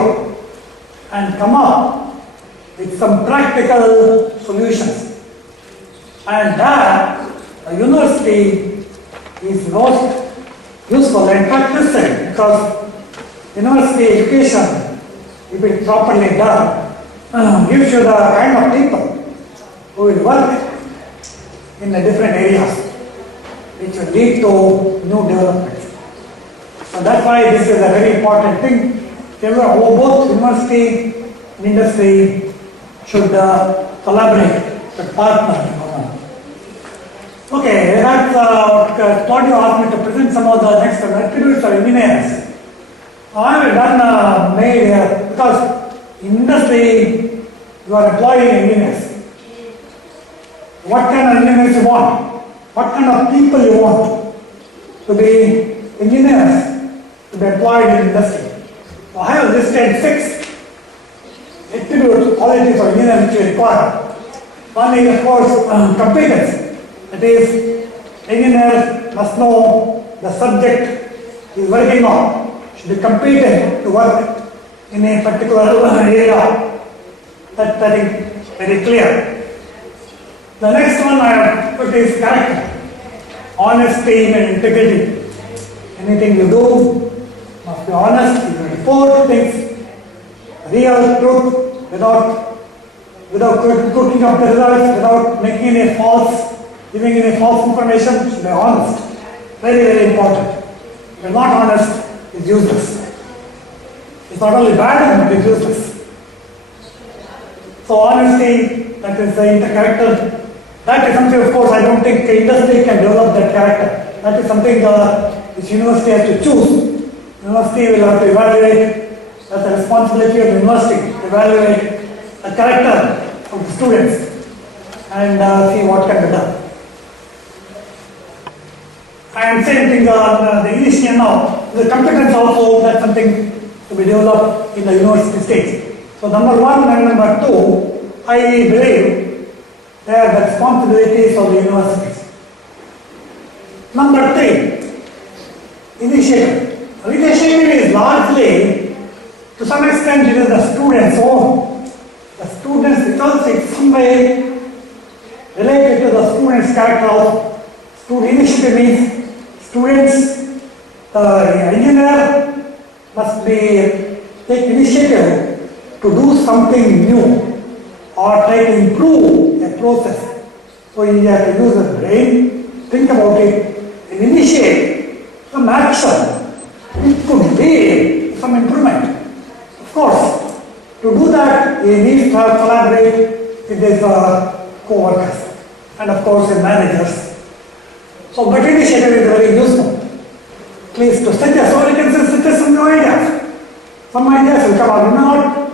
and come up with some practical solutions. And that a university is most useful and practicing, because university education, if it's properly done, gives you the kind of people who will work in the different areas, which will lead to new developments. So that's why this is a very important thing. Both university and industry should collaborate, should partner. Okay, that's Claudio asked me to present some of the next attributes of engineers. I have done because in industry you are employing engineers. What kind of engineers you want? What kind of people you want to be engineers to be employed in industry? So I have listed 6 attributes, qualities of engineers which you require. One is, of course, competence. That is, engineer must know the subject he is working on, should be competent to work in a particular area. That is very clear. The next one I have put is character, honesty and integrity. Anything you do must be honest, you will report things, real truth, without cooking up the results, without making any giving any false information, should be honest. Very, very important. If you are not honest, it's useless. It's not only bad, but it's useless. So honesty, that is the character. That is something, of course, I don't think the industry can develop that character. That is something which university has to choose. University will have to evaluate. That's the responsibility of the university to evaluate the character of the students and see what can be done. And same thing on the initiation now. The competence also, that's something to be developed in the university stage. So number 1 and number 2, I believe they are the responsibilities of the universities. Number 3, initiative. Initiative is largely, to some extent, it is the students' own. The students, because it's some way related to the students' character also. Initiative means students, the engineer must take initiative to do something new or try to improve a process. So you have to use the brain, think about it, and initiate some action. It could be some improvement. Of course, to do that, you need to collaborate with his co-workers and of course the managers. So, but initiative is very useful. At least to suggest, or you can suggest some new ideas. Some ideas will come out.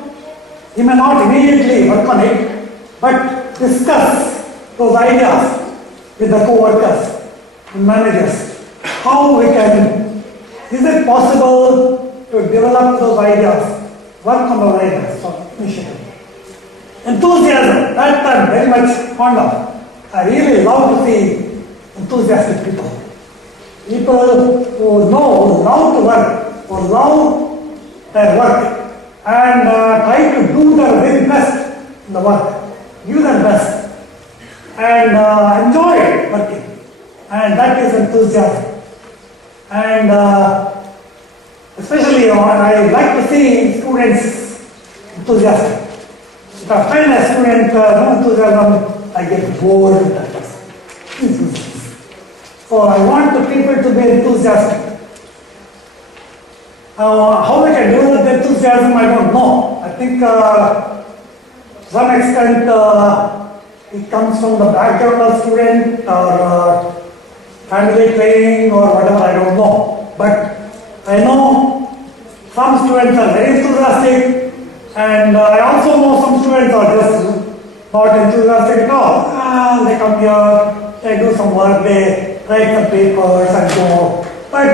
You may not immediately work on it, but discuss those ideas with the co-workers managers, how we can, is it possible to develop those ideas, work on those ideas, so initiative. Enthusiasm, that I'm very much fond of. I really love to see enthusiastic people. People who love to work, who love their work, and try to do their very best in the work, give their best, and enjoy working. And that is enthusiasm. And especially I like to see students enthusiastic. If I find a student no enthusiasm, I get bored with that person. So I want the people to be enthusiastic. How they can develop the enthusiasm, I don't know. I think to some extent it comes from the background of student or family training or whatever, I don't know. But I know some students are very enthusiastic, and I also know some students are just not enthusiastic at all. They come here, they do some work, they write some papers and go. But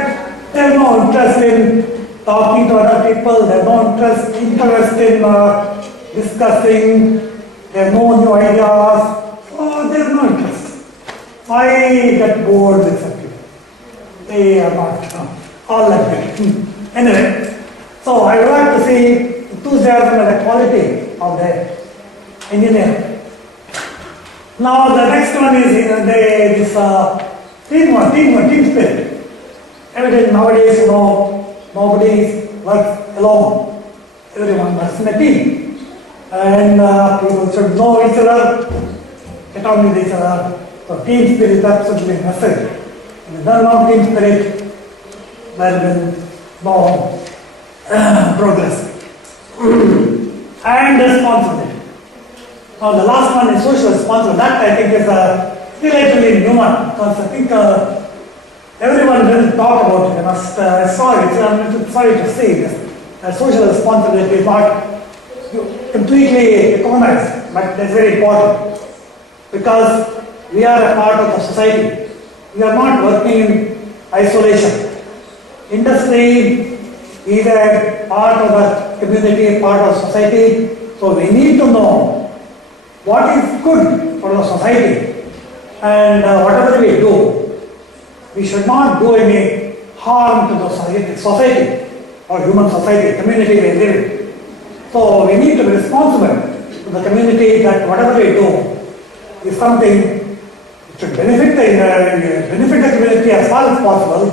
they have no interest in talking to other people, they have no interest in discussing, they have no new ideas, so there is no interest. I get bored with some people. They are not all like that. Anyway, so I would like to see enthusiasm as a quality of the engineer. Now the next one is this team spirit. Evidently nowadays, nobody works alone. Everyone works in a team. And people should know each other, get on with each other. So team spirit is absolutely necessary. If there is no team spirit, there will be no progress. And responsibility. Now the last one is social responsibility. That I think is relatively new one, because I think everyone will talk about it. I'm sorry to say this. Social responsibility is not completely recognized, but it's very important, because we are a part of the society. We are not working in isolation. Industry is a part of the community, part of society. So we need to know what is good for the society, and whatever we do, we should not do any harm to the society or human society, community we live in. So we need to be responsible to the community that whatever we do is something that should benefit the community as far as possible.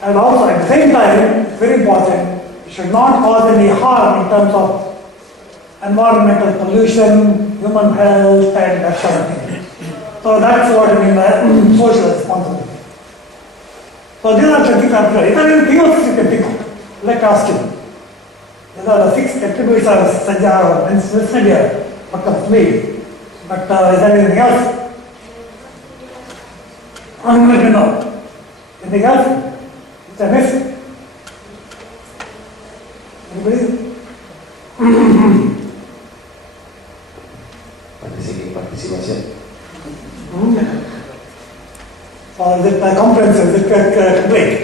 And also at the same time, it's very important, it should not cause any harm in terms of environmental pollution, human health, and that sort of thing. So that's what I mean by social responsibility. So these are the things I'm saying. Is there anything else you can think of? Let me ask you. These are the 6 attributes of Sajja or mentioned here, what comes to me. But is there anything else? I'm going to know. Anything else? It's a mess. Anybody? Participación. Or is it comprehensive? Is it complete?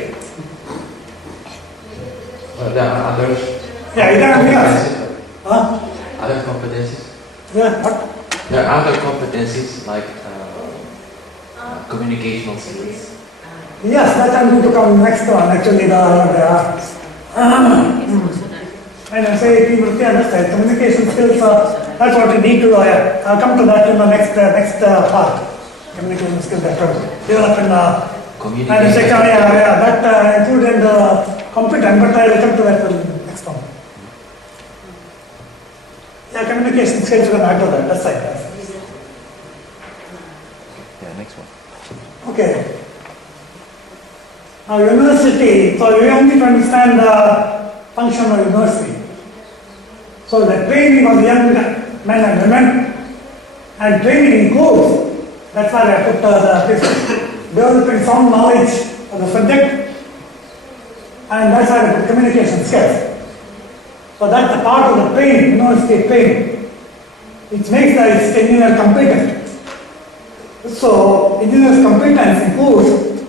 Well, there are others. Yeah, is there anything else? Huh? Other competencies. Yeah, what? There are other competencies like communicational skills. Yes, that I'm going to come next one. Actually, when I say people understand communication skills, that's what we need to. I'll come to that in the next part. Communication skills that develop in and second, that included in the competence, but I will come to that in the next one. Yeah, communication skills will add to that. That's right. Yeah, next one. Okay. Now, university, so we only to understand the function of university. So the training of young men and women, and training includes, that's why I put this, developing some knowledge of the subject, and that's why I put communication skills. So that's a part of the training, university training, which makes the engineer competent. So, engineer's competence includes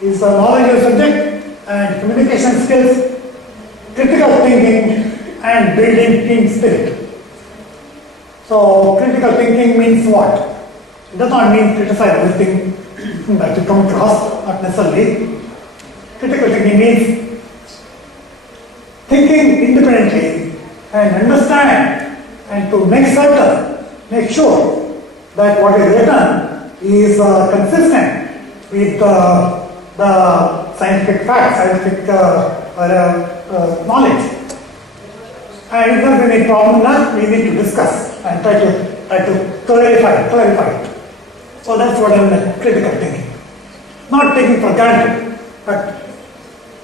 his knowledge of subject and communication skills, critical thinking, and building team spirit. So, critical thinking means what? It does not mean criticize everything that you come across, not necessarily. Critical thinking means thinking independently and understand and to make certain, make sure that what is written is consistent with the scientific facts, scientific knowledge. And if there is any problem in that, we need to discuss and try to clarify. So that's what I mean critical thinking. Not taking for granted, but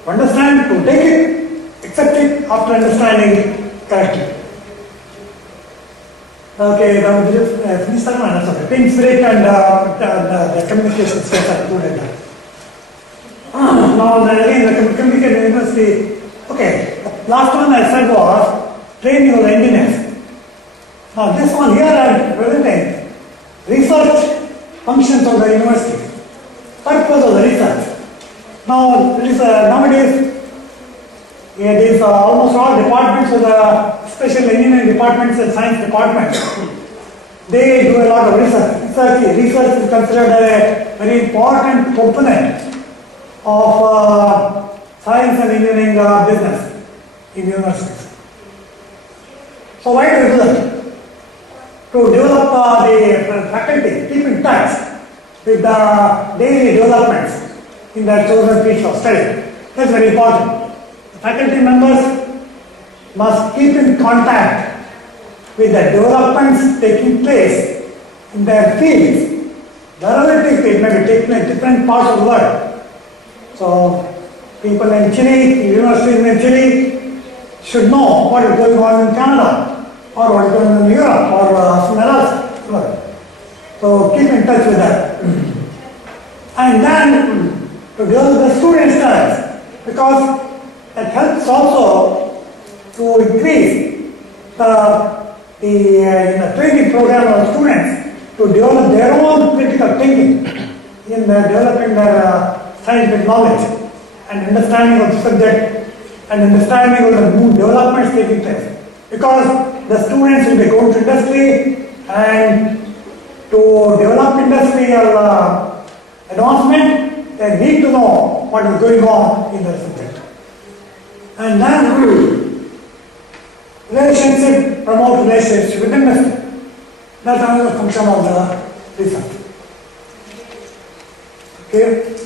to understand, to take it, accept it after understanding it correctly. Okay, now finish that one. Sorry. Team spirit and the communication skills are included there. Now again the communication university. Okay, the last one I said was training of the engineers. Now this one here I am presenting research functions of the university, purpose of the research. Now nowadays it is almost all departments of the special engineering departments and science departments. They do a lot of research. Research is considered a very important component of science and engineering business in universities. So why do we do that? To develop the faculty, keep in touch with the daily developments in their chosen fields of study. That's very important. The faculty members must keep in contact with the developments taking place in their fields. The relative field may be taken in different parts of the world. So people in Chile, universities in Chile should know what is going on in Canada, or what is going on in Europe, or somewhere else. So keep in touch with that. And then to develop the student studies, because that helps also to increase the training program of students to develop their own critical thinking in developing their scientific knowledge and understanding of the subject and understanding of the new developments taking place. Because the students will be going to industry, and to develop industrial advancement, they need to know what is going on in the subject. And then relationship, promote relationships with industry. That's another function of the research. Okay.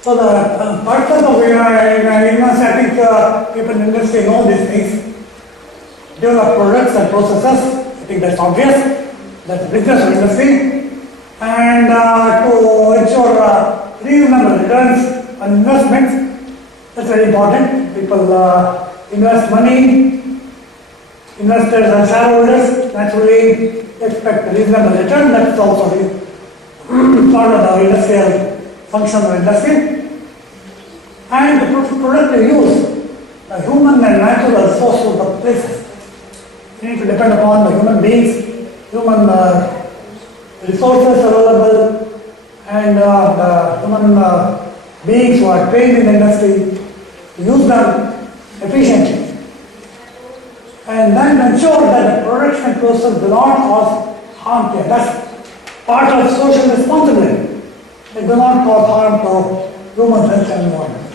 So the purpose of university, I think people in industry know these things. Develop products and processes. I think that's obvious. That's the business of industry. And to ensure reasonable returns on investments. That's very important. People invest money. Investors and shareholders naturally expect reasonable return. That's also part of the industrial function of industry. And the productive use, the human and natural resources of the places. You need to depend upon the human beings, human resources available, and the human beings who are trained in the industry to use them efficiently. And then ensure that the production process will not cause harm to. That's part of social responsibility. They do not cause harm to human health and environment.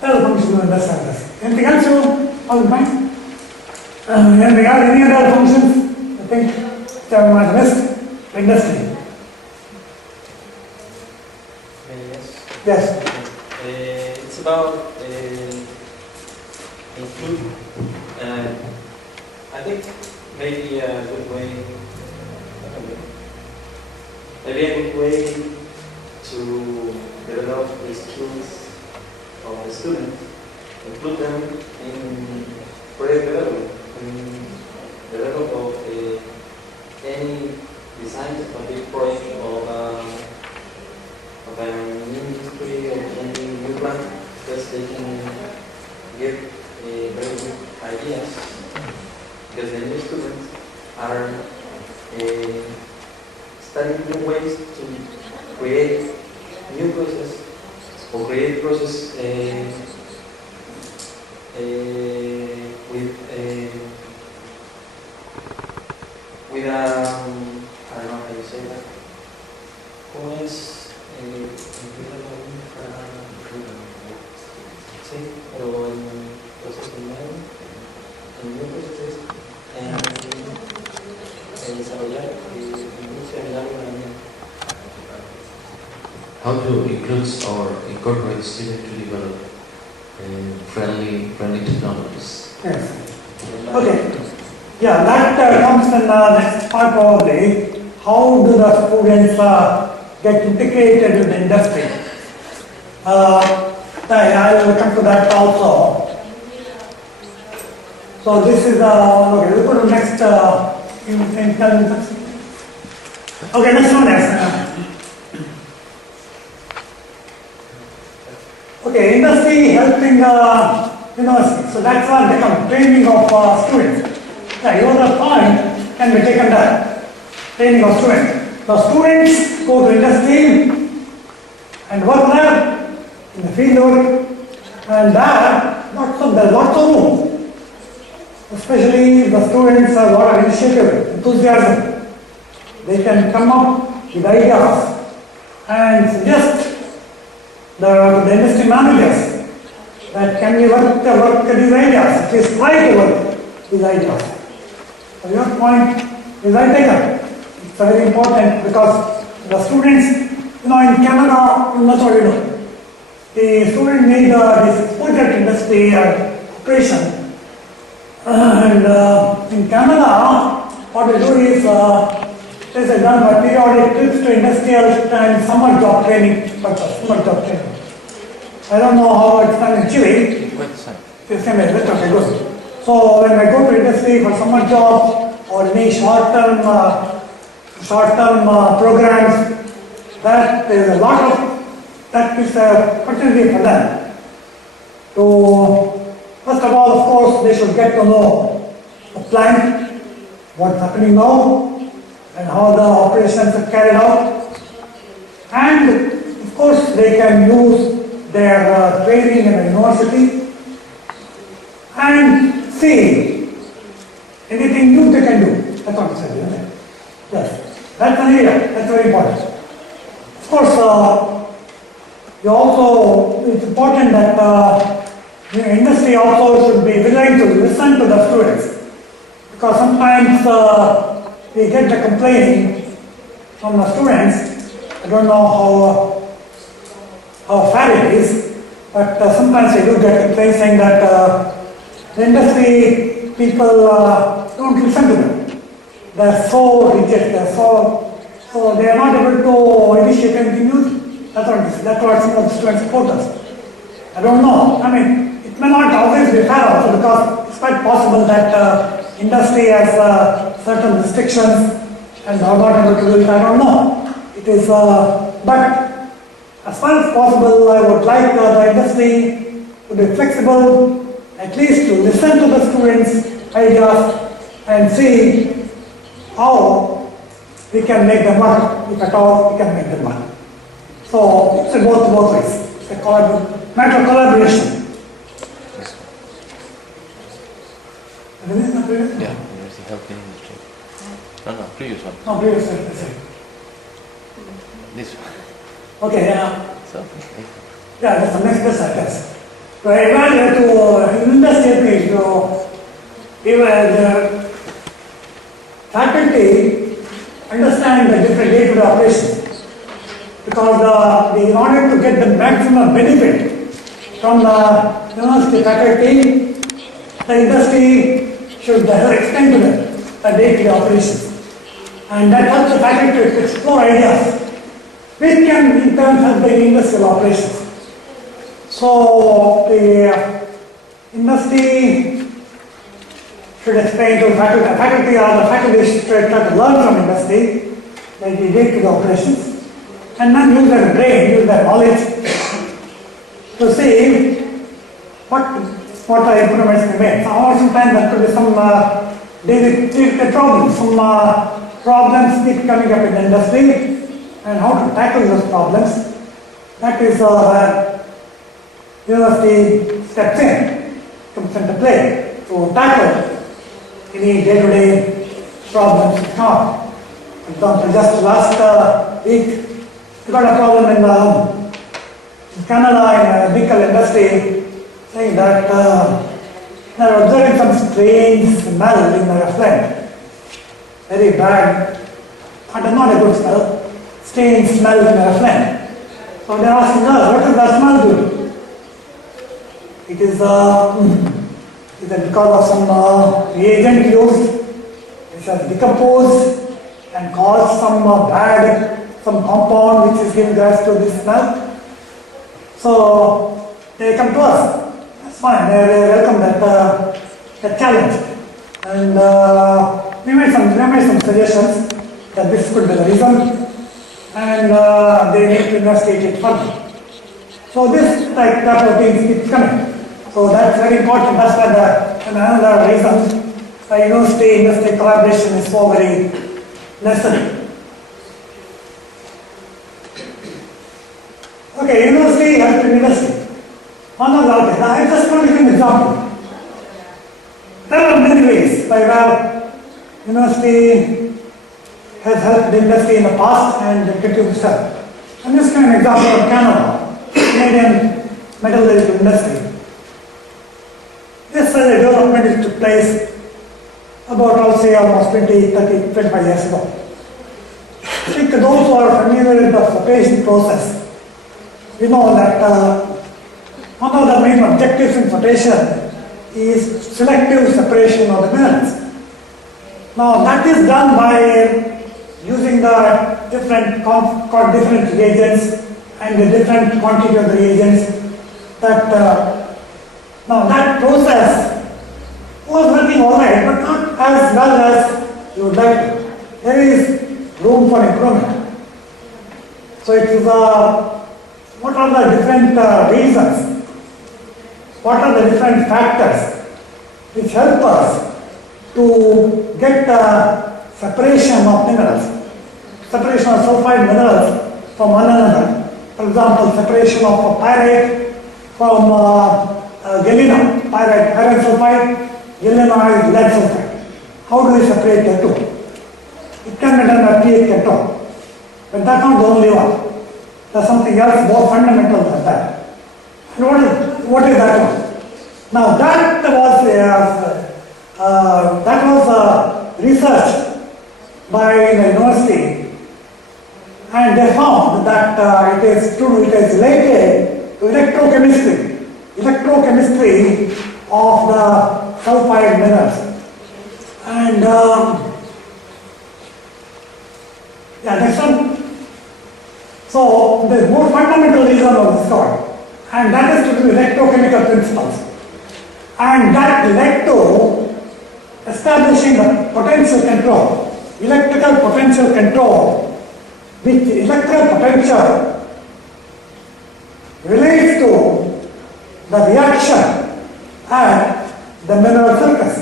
That's the function to understand this. Anything else you all mind? Any other functions? I think I might missed industry. Yes. Yes. It's about include. I think maybe a good way. Maybe a good way to develop the skills of the student, include them in project development, in development of any design of a big project of an industry or any new plant, because they can give very good ideas, because the new students are study new ways to create new process or create process with I don't know how you say that. ¿Cómo es? Sí, pero en proceso nuevo, en new processes, en desarrollar algo nuevo. How to include or incorporate students to develop friendly technologies? Yes. Okay. Yeah, that comes in the next part probably. How do the students get integrated with the industry? I will come to that also. So this is okay. We'll go to next. Okay, next one is. Okay, industry helping university. So that's what become training of students. Yeah, your point can be taken there. Training of students. The students go to industry and work there in the field work, and there there's lots of room. Especially the students have a lot of initiative, enthusiasm. They can come up with ideas and suggest the industry managers that can we work these ideas, at least try to work these ideas. So your point is I taken. It's very important because the students, in Canada, that's what you know. The student need this exposure to industry and operation. And in Canada, what they do is this is done by periodic trips to industrial and summer job training. I don't know how it's done in Chile. The same as it. Okay, good. So when I go to industry for summer job or any short-term programs, that there is a lot of that is an opportunity for them. So first of all, of course, they should get to know the plant, what's happening now, and how the operations are carried out. And of course, they can use their training in the university and see anything new they can do. That's what I said, isn't it? Yes, that's an area, that's very important. Of course, it's important that the industry also should be willing to listen to the students, because sometimes we get the complaining from the students. I don't know how fair it is, but sometimes we do get complaints saying that the industry people don't listen to them. They're so rigid, so they are not able to initiate anything new. That's what some of the students quote us. I don't know. I mean, it may not always be fair also, because it's quite possible that industry has certain restrictions and are not able to do it. I don't know. It is, but as far as possible, I would like the industry to be flexible, at least to listen to the students' ideas and see how we can make them work, if at all we can make them work. So it's a both ways. It's a matter of collaboration. Yeah, university health industry. No, previous one. No, previous one. This one. Okay, yeah. So, Yeah, that's the next best I guess. So evaluate to industry, even the faculty understand the different day-to-day operations, because in order to get the maximum benefit from the university faculty, the industry should extend to them the day-to-day operations, and that helps the faculty to explore ideas which can in turn help the industrial operations. So the industry should explain to the faculty should try to learn from industry, like the day-to-day operations, and then use their brain, use their knowledge to see what improvements they made. Sometimes there could be some daily problems, some problems keep coming up in the industry and how to tackle those problems. That is where university steps in, comes into play to tackle any day-to-day problems in town. For example, just last week, we got a problem in Canada in the vehicle industry, saying that they are observing some strange smell in the effluent. Very bad, and not a good smell, strange smell in the effluent. So they are asking us, what does that smell do? It is because of some reagent used, which has decomposed and caused some compound which is giving rise to this smell. So they come to us. That's fine. They welcome that challenge. And we made some suggestions that this could be the reason, and they need to investigate it further. So this type of things keeps coming. So that's very important. That's why another reason the university-industry collaboration is so very necessary. Okay, university helped industry. One of the others. I just want to give an example. There are many ways by where university has helped the industry in the past and continues to help. I'm just giving an example of Canada, Canadian metallurgical industry. This development took place about, I'll say, almost 20, 30, 25 years ago. I think those who are familiar with the separation process, we know that one of the main objectives in separation is selective separation of the minerals. Now that is done by using the different reagents and the different quantity of the reagents. Now that process was working all right, but not as well as you would like to. There is room for improvement. So it is what are the different reasons? What are the different factors which help us to get the separation of minerals, separation of sulfide minerals from one another? For example, separation of pyrite from galena, pyrite, iron sulfide, galena is lead sulfide. How do we separate the two? It can be done by pH control, but that's not the only one. There's something else more fundamental than that. And what is that one? Now that was researched by the university, and they found that it is related to electrochemistry of the sulfide minerals. And next one. So the more fundamental reason was discovered, and that is to do with electrochemical principles. And that led to establishing the potential control, electrical potential control, which electrical potential relates to the reaction at the mineral surface.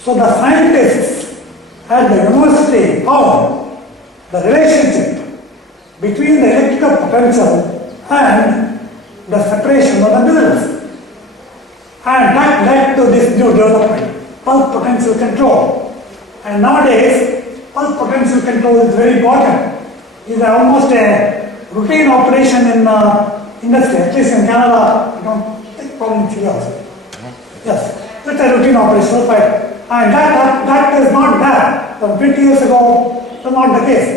So the scientists at the university found the relationship between the electrical potential and the separation of the minerals. And that led to this new development, pulse potential control. And nowadays, pulse potential control is very important. It is almost a routine operation in industry. At least in Canada, you don't take problem in years. Yes, it's a routine operation. And that is not there. From 20 years ago, it was not the case.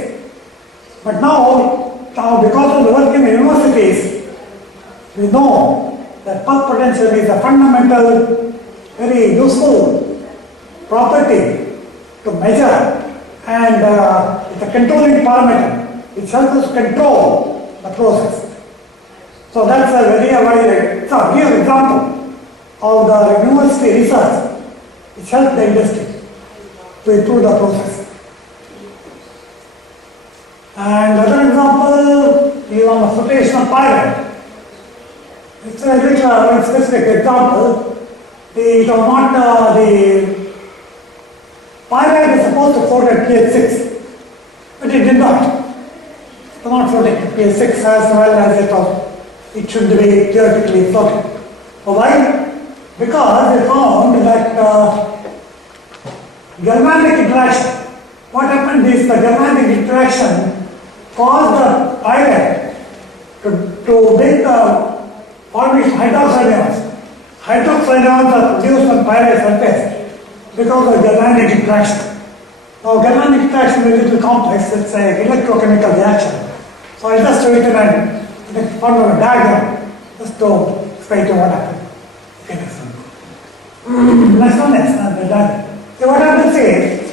But now because of the work in the universities, we know that pulse potential is a fundamental, very useful property to measure, and it's a controlling parameter which helps us control the process. So that's a very real example of the university research which helps the industry to improve the process. And another example is on the flotation of pyrite. It's a very specific example. The pyrite is supposed supposed to float at pH 6, but it did not. It was not floating at pH 6 as well as it was. It should be theoretically floating. So why? Because they found that galvanic interaction. What happened is the galvanic interaction caused the pyrite to make the formation of hydroxide ions. Hydroxide ions are produced on pyrite surface because of galvanic interaction. Now galvanic interaction is a little complex, it's an electrochemical reaction. So I'll just write it in the form of a diagram just to explain to what happened. Okay, next one. Next one is the diagram. So what happens is,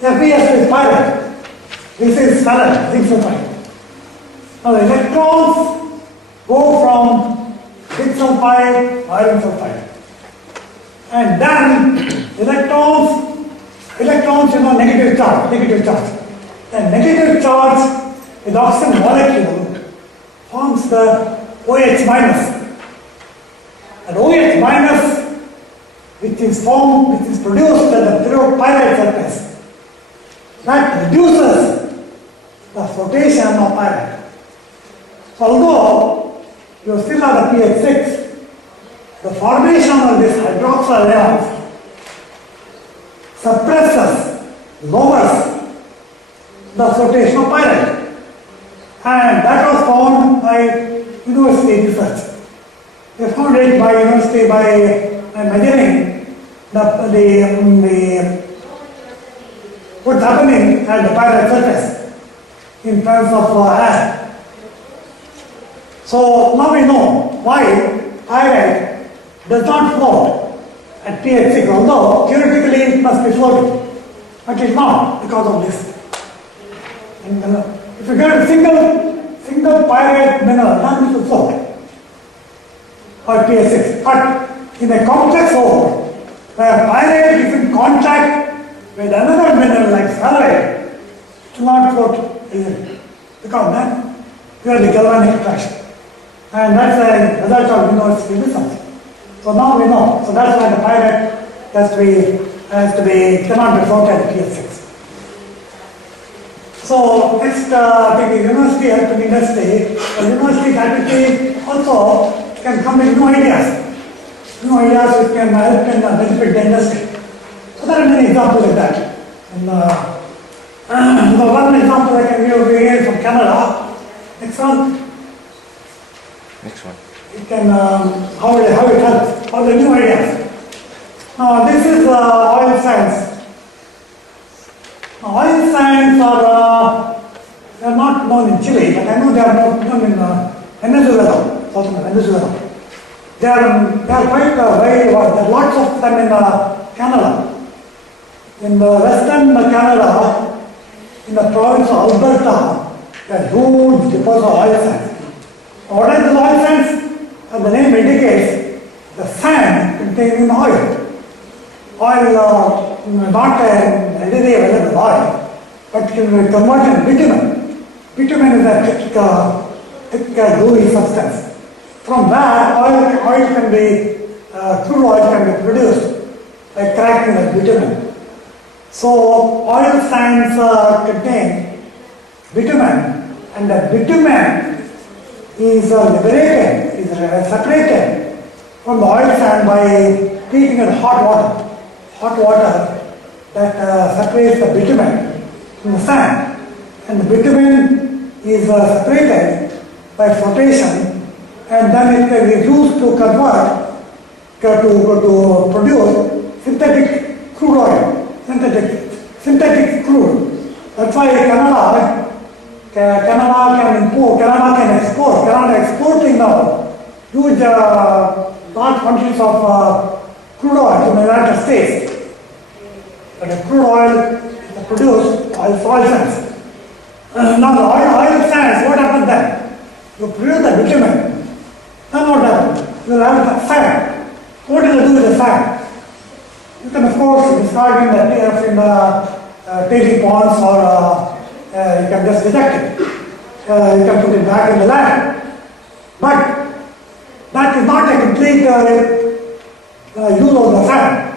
Fps is pyrite, this is sulfide, zinc sulfide. Now the electrons go from zinc sulfide to iron sulfide. And then electrons negative charge. The negative charge with oxygen molecule forms the OH minus. And OH minus, which is produced at the pyrite surface, that reduces the flotation of pyrite. So although you still have the pH 6, the formation of this hydroxide ions suppresses, lowers the flotation of pyrite. And that was found by university research. They found it by university by measuring what's happening at the pyrite surface in terms of ash. So now we know why pyrite does not float at pH 6, although theoretically it must be floating, but it's not because of this. And, if you get a single pyrite mineral, then it will float at pH 6. But in a complex ore, where pyrite is in contact with another mineral like salite, it will not float easily, because then you have the galvanic attraction. And that's a result of university research. So now we know. So that's why the pyrite cannot be floated at pH 6. So next thing is university helping industry. The university faculty also can come with new ideas which can help and benefit the industry. So there are many examples like that. And one example I can give here from Canada. Next one. You can how it helps, all the new ideas. Now this is oil sands. Now, oil sands they are not known in Chile, but I know they are known in Venezuela, southern Venezuela. They are quite there are lots of them in Canada. In western Canada, in the province of Alberta, there are huge deposits of oil sands. What are the oil sands? As the name indicates, the sand containing oil. Oil, not a readily available oil, but can be converted to bitumen. Bitumen is a thick gooey substance. From that, oil can be, crude oil can be produced by cracking the bitumen. So, oil sands contain bitumen, and the bitumen is liberated, is separated from the oil sand by heating in hot water. Hot water that separates the bitumen from the sand, and the bitumen is separated by flotation, and then it can be used to convert to produce synthetic crude oil, synthetic crude. That's why Canada can import, Canada can export. Canada exporting now huge large quantities of crude oil to the United States. But the crude oil is produced oil sands. Now the oil sands, what happens then? You produce the bitumen. Then what happens? You will have the sand. What will you do with the sand? You can of course discard in the tailing ponds, or you can just reject it. You can put it back in the land. But that is not a complete use of the sand.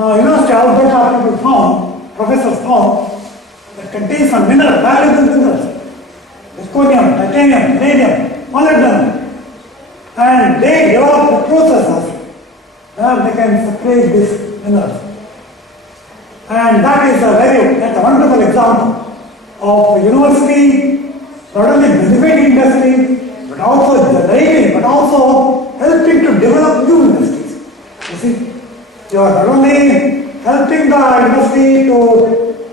Now, University of Alberta people found, professors found, that contains some minerals, valuable minerals, zirconium, titanium, vanadium, molybdenum, and they developed processes where they can separate these minerals. And that's a wonderful example of a university not only benefiting industry, but also generating, but also helping to develop new industries. You see, you are not only helping the industry to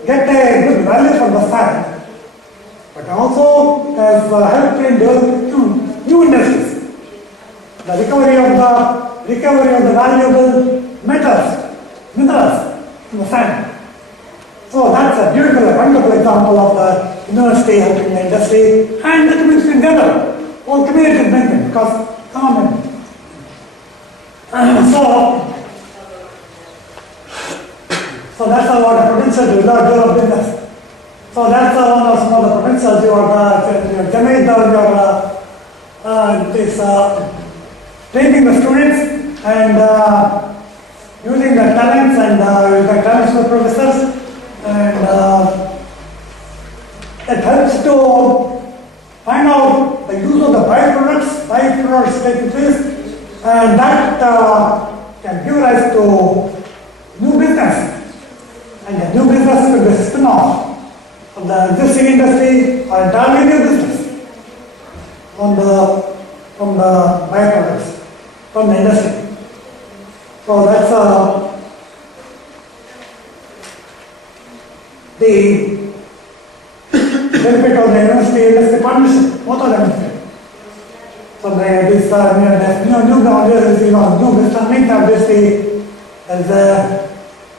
get a good value from the sand, but also has helped in developing new industries. The recovery of the valuable metals, minerals in the sand. So that's a beautiful, wonderful example of the university helping the industry and the community in general. All community benefit because common. So that's about the potential to develop business. So that's one of some of the potentials you generate training the students and using the talents and the talents of the professors, and it helps to find out the use of the byproducts taking place, and that can give rise to new business, and the new business will be a spin-off from the existing industry or entirely new business from the byproducts from the industry. So that's the benefit of the university partnership, both of them. So new business means obviously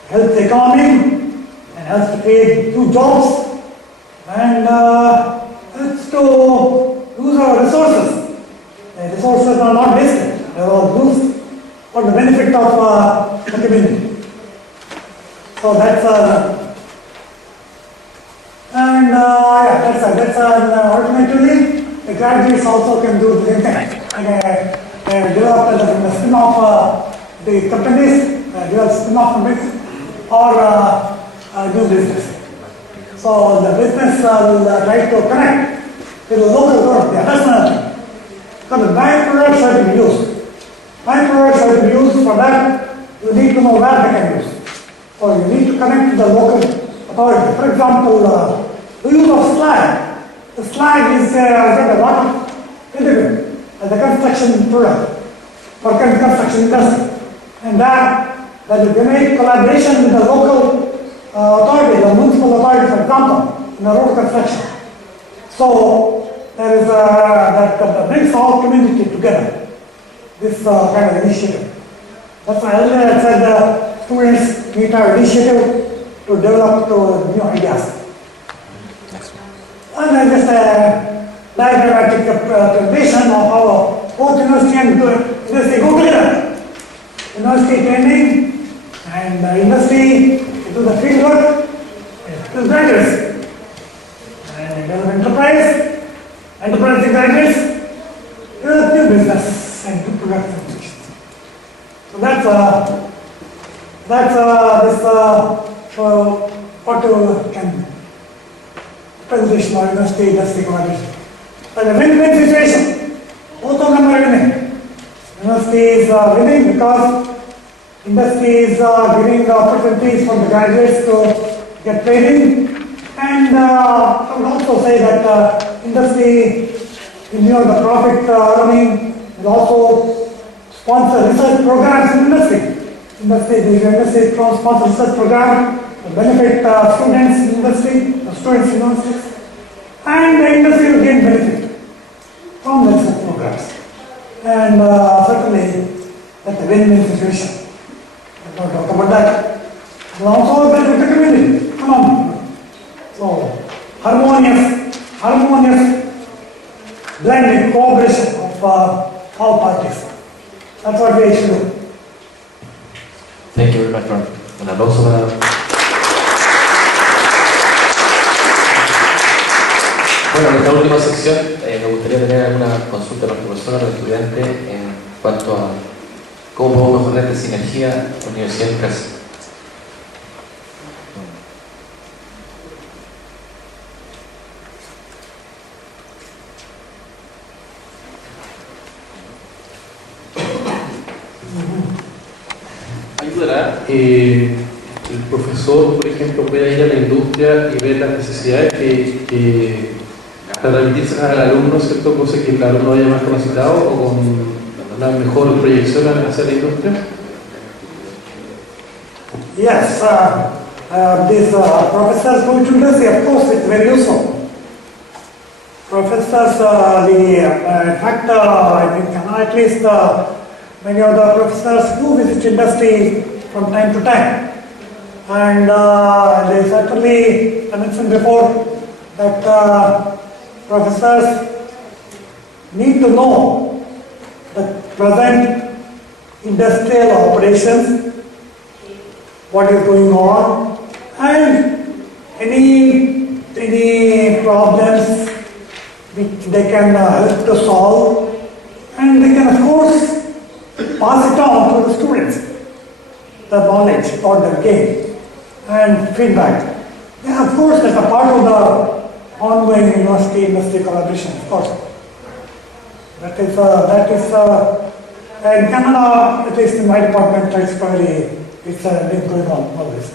helps the economy and helps to create new jobs and helps to use our resources. The resources are not wasted, they are all used for the benefit of the community. So that's alternatively, the graduates also can do the same thing. And develop the spin-off the companies, develop spin-off companies, or do business. So the business will try to connect with the local government. Yeah, that's another thing. So the byproducts have to be used. Byproducts have to be used. For that, you need to know where they can use. So you need to connect to the local authority. For example, the use of slag. The slag is got a lot of benefit as a construction product for construction industry. And that will generate collaboration with the local authority, the municipal authority, for example, in the road construction. So there is that brings all community together. This kind of initiative. That's why earlier I said students need our initiative to develop new ideas. And then just a diagrammatic presentation of how both university and industry go together. University training and industry do the field work, to graduates. And develop enterprise graduates, develop new business and new products and solutions. So that's what you can presentation of university industry collaboration. But a win-win situation. Both of them are winning. University is winning because industry is giving opportunities for the graduates to get training, and I would also say that industry, in view of the profit earning, will also sponsor research programs in industry. The industry sponsor research program to benefit students in industry, the students in universities, and the industry will gain benefit from the research programs. And certainly that's a win-win situation. I don't talk about that. And also benefit the community, economy. So harmonious blended cooperation of all parties. That's what we should do. Thank you very much, Ron. Un aplauso para... Bueno, en esta última sección me gustaría tener alguna consulta a nuestra persona, a los estudiantes, en cuanto a cómo podemos mejorar esta sinergia universidad-empresa. el profesor, por ejemplo, pueda ir a la industria y ver las necesidades para transmitirse al alumno, ¿cierto? Cosa que el alumno vaya más capacitado o con una mejor proyección hacia la industria. Yes, these professors who introduce, of course, it's very useful. Professors, in fact, I think at least many of the professors do visit industry from time to time. And they certainly, I mentioned before, that professors need to know the present industrial operations, what is going on, and any problems which they can help to solve, and they can of course pass it on to the students, the knowledge or the gain and feedback. Yeah, of course, that's a part of the ongoing university-industry collaboration, of course. That is in Canada, at least in my department, it's been going on always.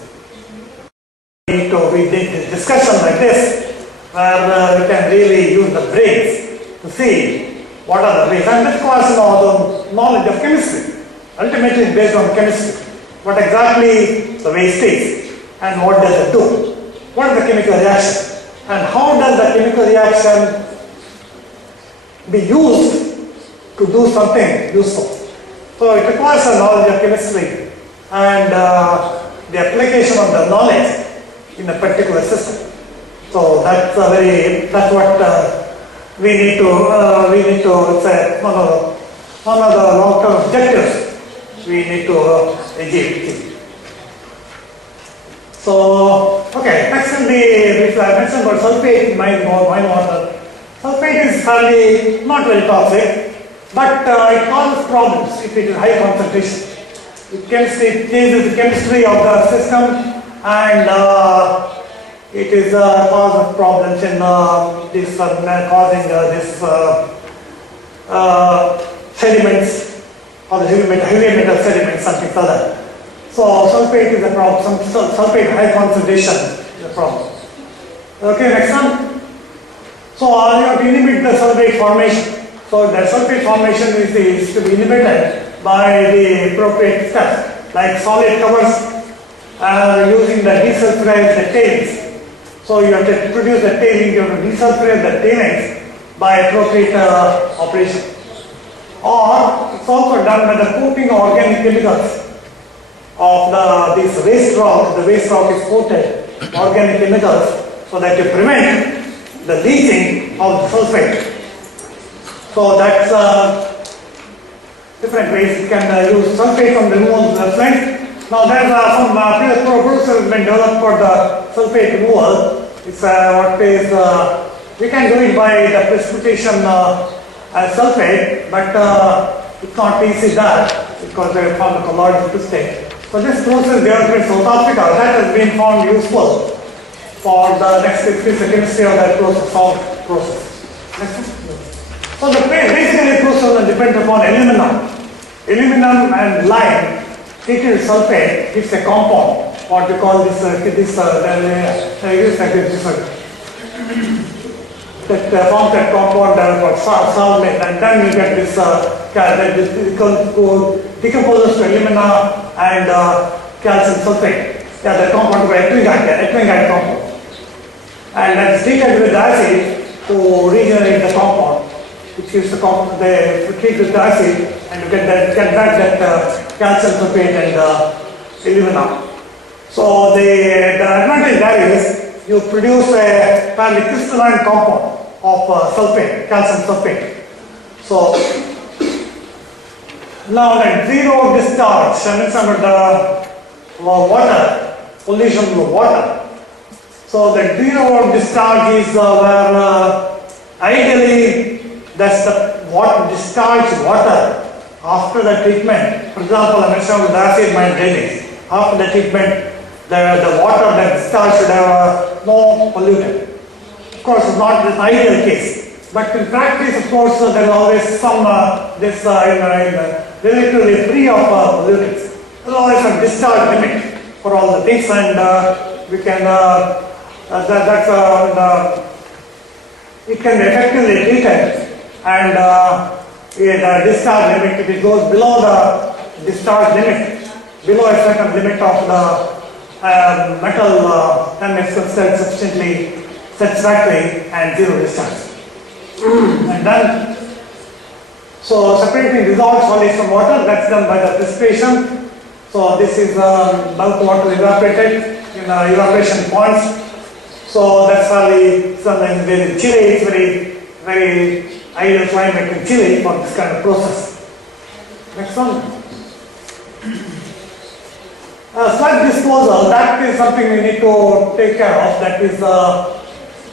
We did a discussion like this, where we can really use the brains to see what are the ways. And this requires the knowledge of chemistry. Ultimately, it's based on chemistry. What exactly the waste is, and what does it do? What is the chemical reaction? And how does the chemical reaction be used to do something useful? So it requires a knowledge of chemistry and the application of the knowledge in a particular system. So that's what we need to say one of the long-term objectives we need to achieve. So, okay, next will be, which I mentioned about sulfate in mine water. Sulfate is hardly not very toxic, but it causes problems if it is high concentration. It changes the chemistry of the system, and it is a cause of problems in this causing this sediments or the heavy metal sediments, something like that. So sulfate is a problem. Sulfate high concentration is a problem. Okay, next one. So you have to inhibit the sulfate formation. So the sulfate formation is to be inhibited by the appropriate steps, like solid covers using the desulfurized the tailings. So you have to produce the tailing, you have to desulfurize the tailings by appropriate operation. Or it's also done by the coating of organic chemicals of this waste rock. The waste rock is coated organic chemicals so that you prevent the leaching of the sulfate. So that's different ways you can use sulfate from the removal effluent. Now there are some previous processes been developed for the sulfate removal. It's we can do it by the precipitation as sulfate, but it's not easy that because they found the colloidal precipitate. So this process developed in South Africa, that has been found useful for the next increase the chemistry of that process. So the basically process depends upon aluminum. Aluminum and lime treated with sulfate gives a compound, what we call this that forms that compound called salmate, and then you get this decomposes to alumina and calcium sulfate. Yeah, the compound called ethylene compound. And that's treated with acid to regenerate the compound, which gives the compound, they treat with acid and you get back that calcium sulfate and alumina. So the advantage there is you produce a fairly crystalline compound of sulfate, calcium sulfate. So now that zero discharge, I mentioned about the water, pollution of water. So the zero discharge is where ideally that's the discharged water after the treatment. For example, I mentioned with acid mine drainage. After the treatment, the water that discharged should have no pollutant. Of course, it's not the ideal case, but in practice, of course, there is always some relatively free of pollutants. below is a discharge limit for all the things, and we can it can be effectively treated, and the discharge limit, if it goes below the discharge limit, below a certain limit of the metal, then it's considered sufficiently satisfactory and zero discharge. And then, so separating dissolved solids from water, that's done by the precipitation. So this is bulk water evaporated in evaporation points. So that's really something in Chile. It's very ideal climate in Chile for this kind of process. Next one. Sludge disposal, that is something we need to take care of. That is,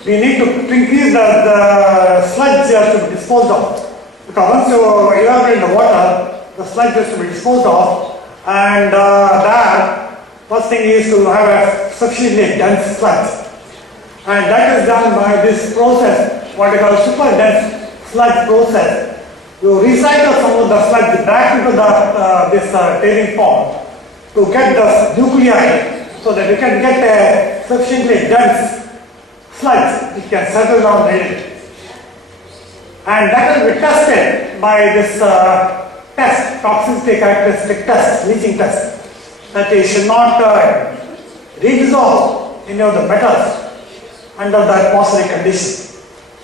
we need to increase the sludge to be disposed of. Because once you evaporate the water, the sludge has to be disposed of, and that first thing is to have a sufficiently dense sludge. And that is done by this process, what we call super dense sludge process. You recycle some of the sludge back into this tailing pond to get the nuclei, so that you can get a sufficiently dense sludge which can settle down readily. And that will be tested by this test, toxicity characteristic test, leaching test, that it should not redissolve any of the metals under the atmospheric condition.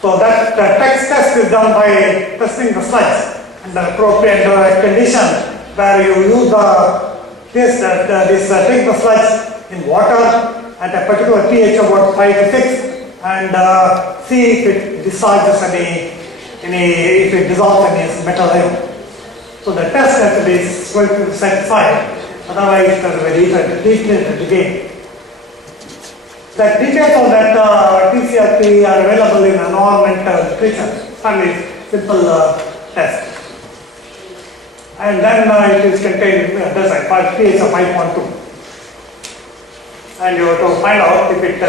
So that test is done by testing the sludge under appropriate condition, where you use take the sludge in water at a particular pH of about 5 to 6, and see if it discharges if it dissolves any metal ion. So the test has to be satisfied, otherwise it has to be retreated again. The details of that TCRP are available in environmental literature, fairly simple test. And then it is contained in a pH of 5.2. And you have to find out if it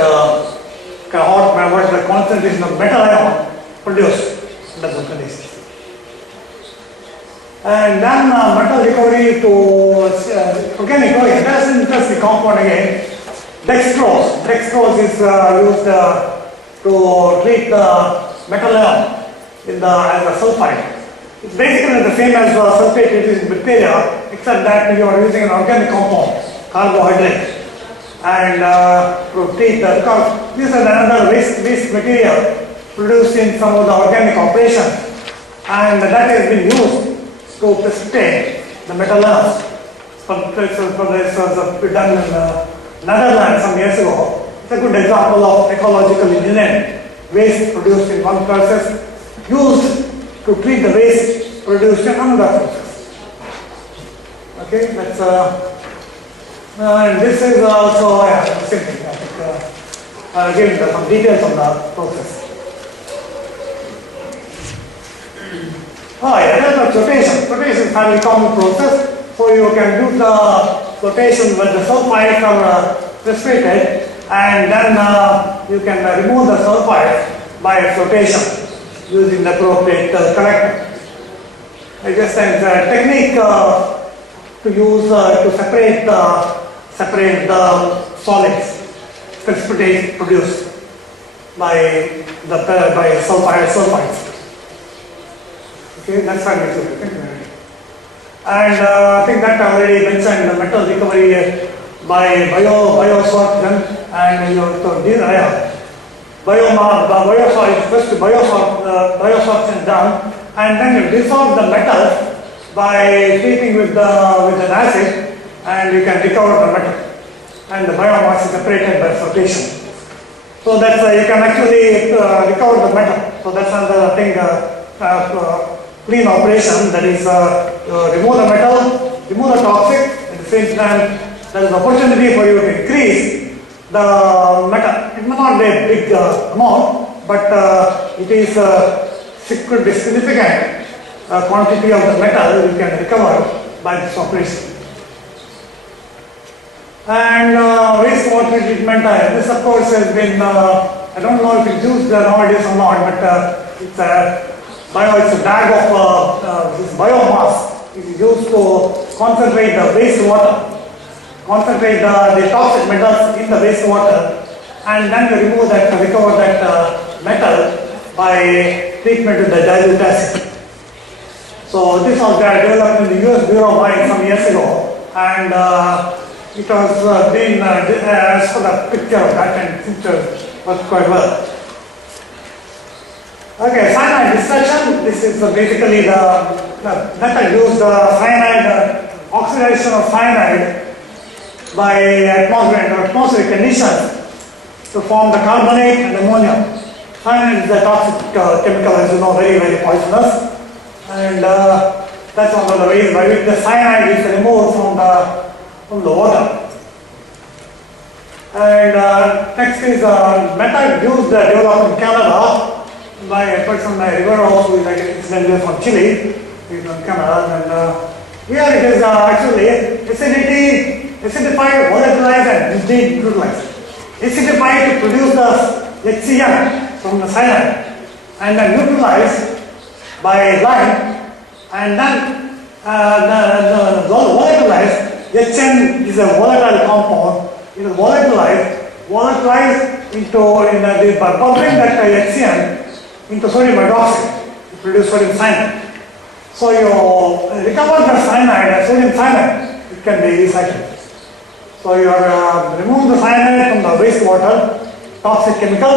what is the concentration of metal ion produced under those conditions. And then metal recovery to organic recovery. That's an interesting compound again. Dextrose. Dextrose is used to treat the metal ion as a sulfide. It's basically the same as sulfate used in bacteria, except that you are using an organic compound, carbohydrate, and to treat because this is another waste material produced in some of the organic operations, and that has been used to precipitate the metal ions. This was done in Netherlands some years ago. It's a good example of ecological engineering. Waste produced in one process used to treat the waste produced in another process. Okay, that's and this is also the same thing. I think giving some details on the process. Oh yeah, that's the flotation. Flotation is a fairly common process. So you can use the flotation when the sulfides are precipitated, and then you can remove the sulfides by flotation using the appropriate collector. I guess it's a technique to use to separate the solids precipitate produced by sulfides. Okay, that's how it is. And I think that I already mentioned the metal recovery by biosorption, and you have to biosorption done, and then you dissolve the metal by treating with an acid, and you can recover the metal, and the biomass is separated by flotation. So that's you can actually recover the metal. So that's another thing. Clean operation, that is remove the metal, remove the toxic, at the same time there is opportunity for you to increase the metal. It may not be a big amount, but it is could be significant quantity of the metal you can recover by this operation. And wastewater treatment, this of course has been, I don't know if it's used nowadays or not, but it's a bag of this biomass is used to concentrate the wastewater, concentrate the toxic metals in the wastewater, and then you remove that, recover that metal by treatment with the dilute acid. So this was developed in the US Bureau of Mines some years ago, and it was been as for the picture of that, and it worked quite well. Okay, cyanide destruction. This is basically the method used, cyanide, oxidation of cyanide by atmospheric conditions to form the carbonate and ammonia. Cyanide is a toxic chemical, as you know, very, very poisonous. And that's one of the ways by which the cyanide is removed from the water. And next is a method used developed in Canada by a person by Rivero, who is incidentally from Chile, he's from Canada. And here it is actually acidified, volatilized, and neutralized. Acidified to produce the HCl from the cyanide, and then neutralized by lime, and then the volatilized. HN is a volatile compound. It is volatilized into by bubbling that HCl into sodium hydroxide to produce sodium cyanide. So you recover the cyanide, sodium cyanide, it can be recycled. So you remove the cyanide from the wastewater, toxic chemical,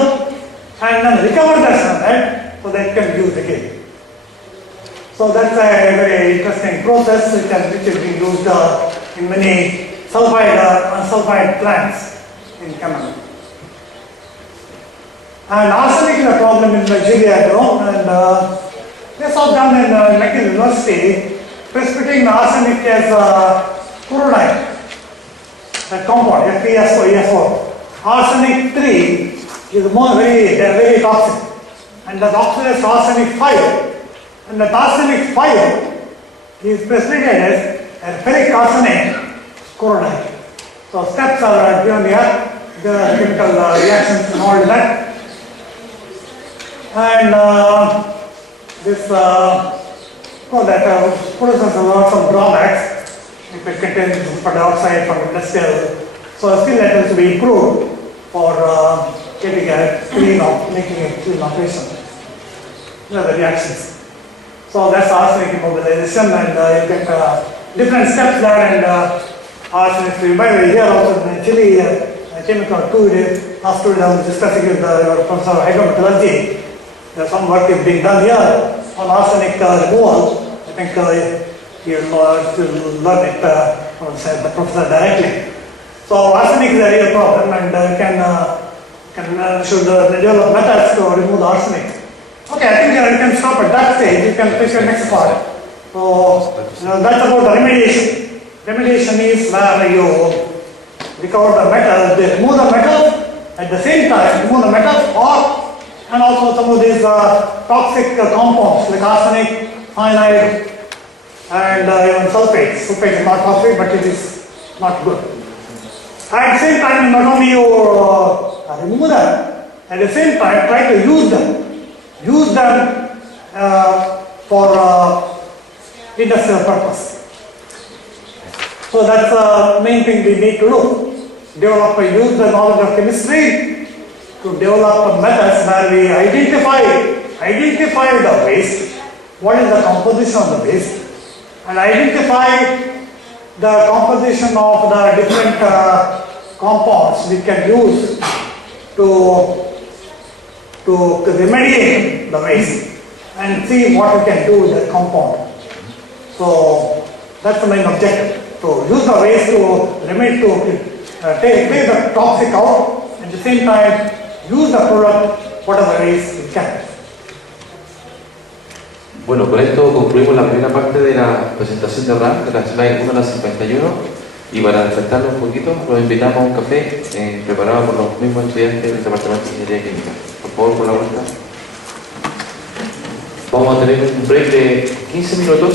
and then recover the cyanide so that it can be used again. So that's a very interesting process which is being used in many sulfide plants in Canada. And arsenic is a problem in Nigeria, and this was done in McGill University, precipitating arsenic as chloride, that compound, FeSO. Arsenic 3 is very toxic, and that oxidized arsenic 5, and that arsenic 5 is precipitated as ferric arsenate chloride. So steps are given here, the chemical reactions and all that. And this produces lots of drawbacks if it contains sulfur dioxide from industrial. So still that has to be improved for getting a making a clean operation. These are the reactions. So that's arsenic immobilization, and you get different steps there, and arsenic. You might hear also in Chile, chemical 2 days, last 2 days I was discussing with your professor of hydrometallurgy. There's some work is being done here on arsenic removal. I think you'll learn it from the professor directly. So arsenic is a real problem, and should develop methods to remove the arsenic. Okay, I think you can stop at that stage. You can take your next part. So that's about the remediation. Remediation is where you recover the metal, they remove the metal, at the same time remove the metal, and also some of these toxic compounds like arsenic, cyanide, and even sulfates. Sulfate is not toxic, but it is not good. At the same time, not only you remove them, at the same time try to use them. Use them for industrial purpose. So that's the main thing we need to do. Use the knowledge of chemistry to develop methods where we identify the waste, what is the composition of the waste, and identify the composition of the different compounds we can use to remediate the waste and see what we can do with the compound. So that's the main objective, to use the waste to take the toxic out, at the same time use the product whatever ways we can. Bueno, con esto concluimos la primera parte de la presentación de RAM, de la slide 1 a la 51, y para despertarnos un poquito, los invitamos a un café preparado por los mismos estudiantes del Departamento de Ingeniería Química. Por favor, por la vuelta. Vamos a tener un break de 15 minutos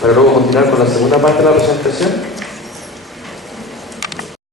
para luego continuar con la segunda parte de la presentación.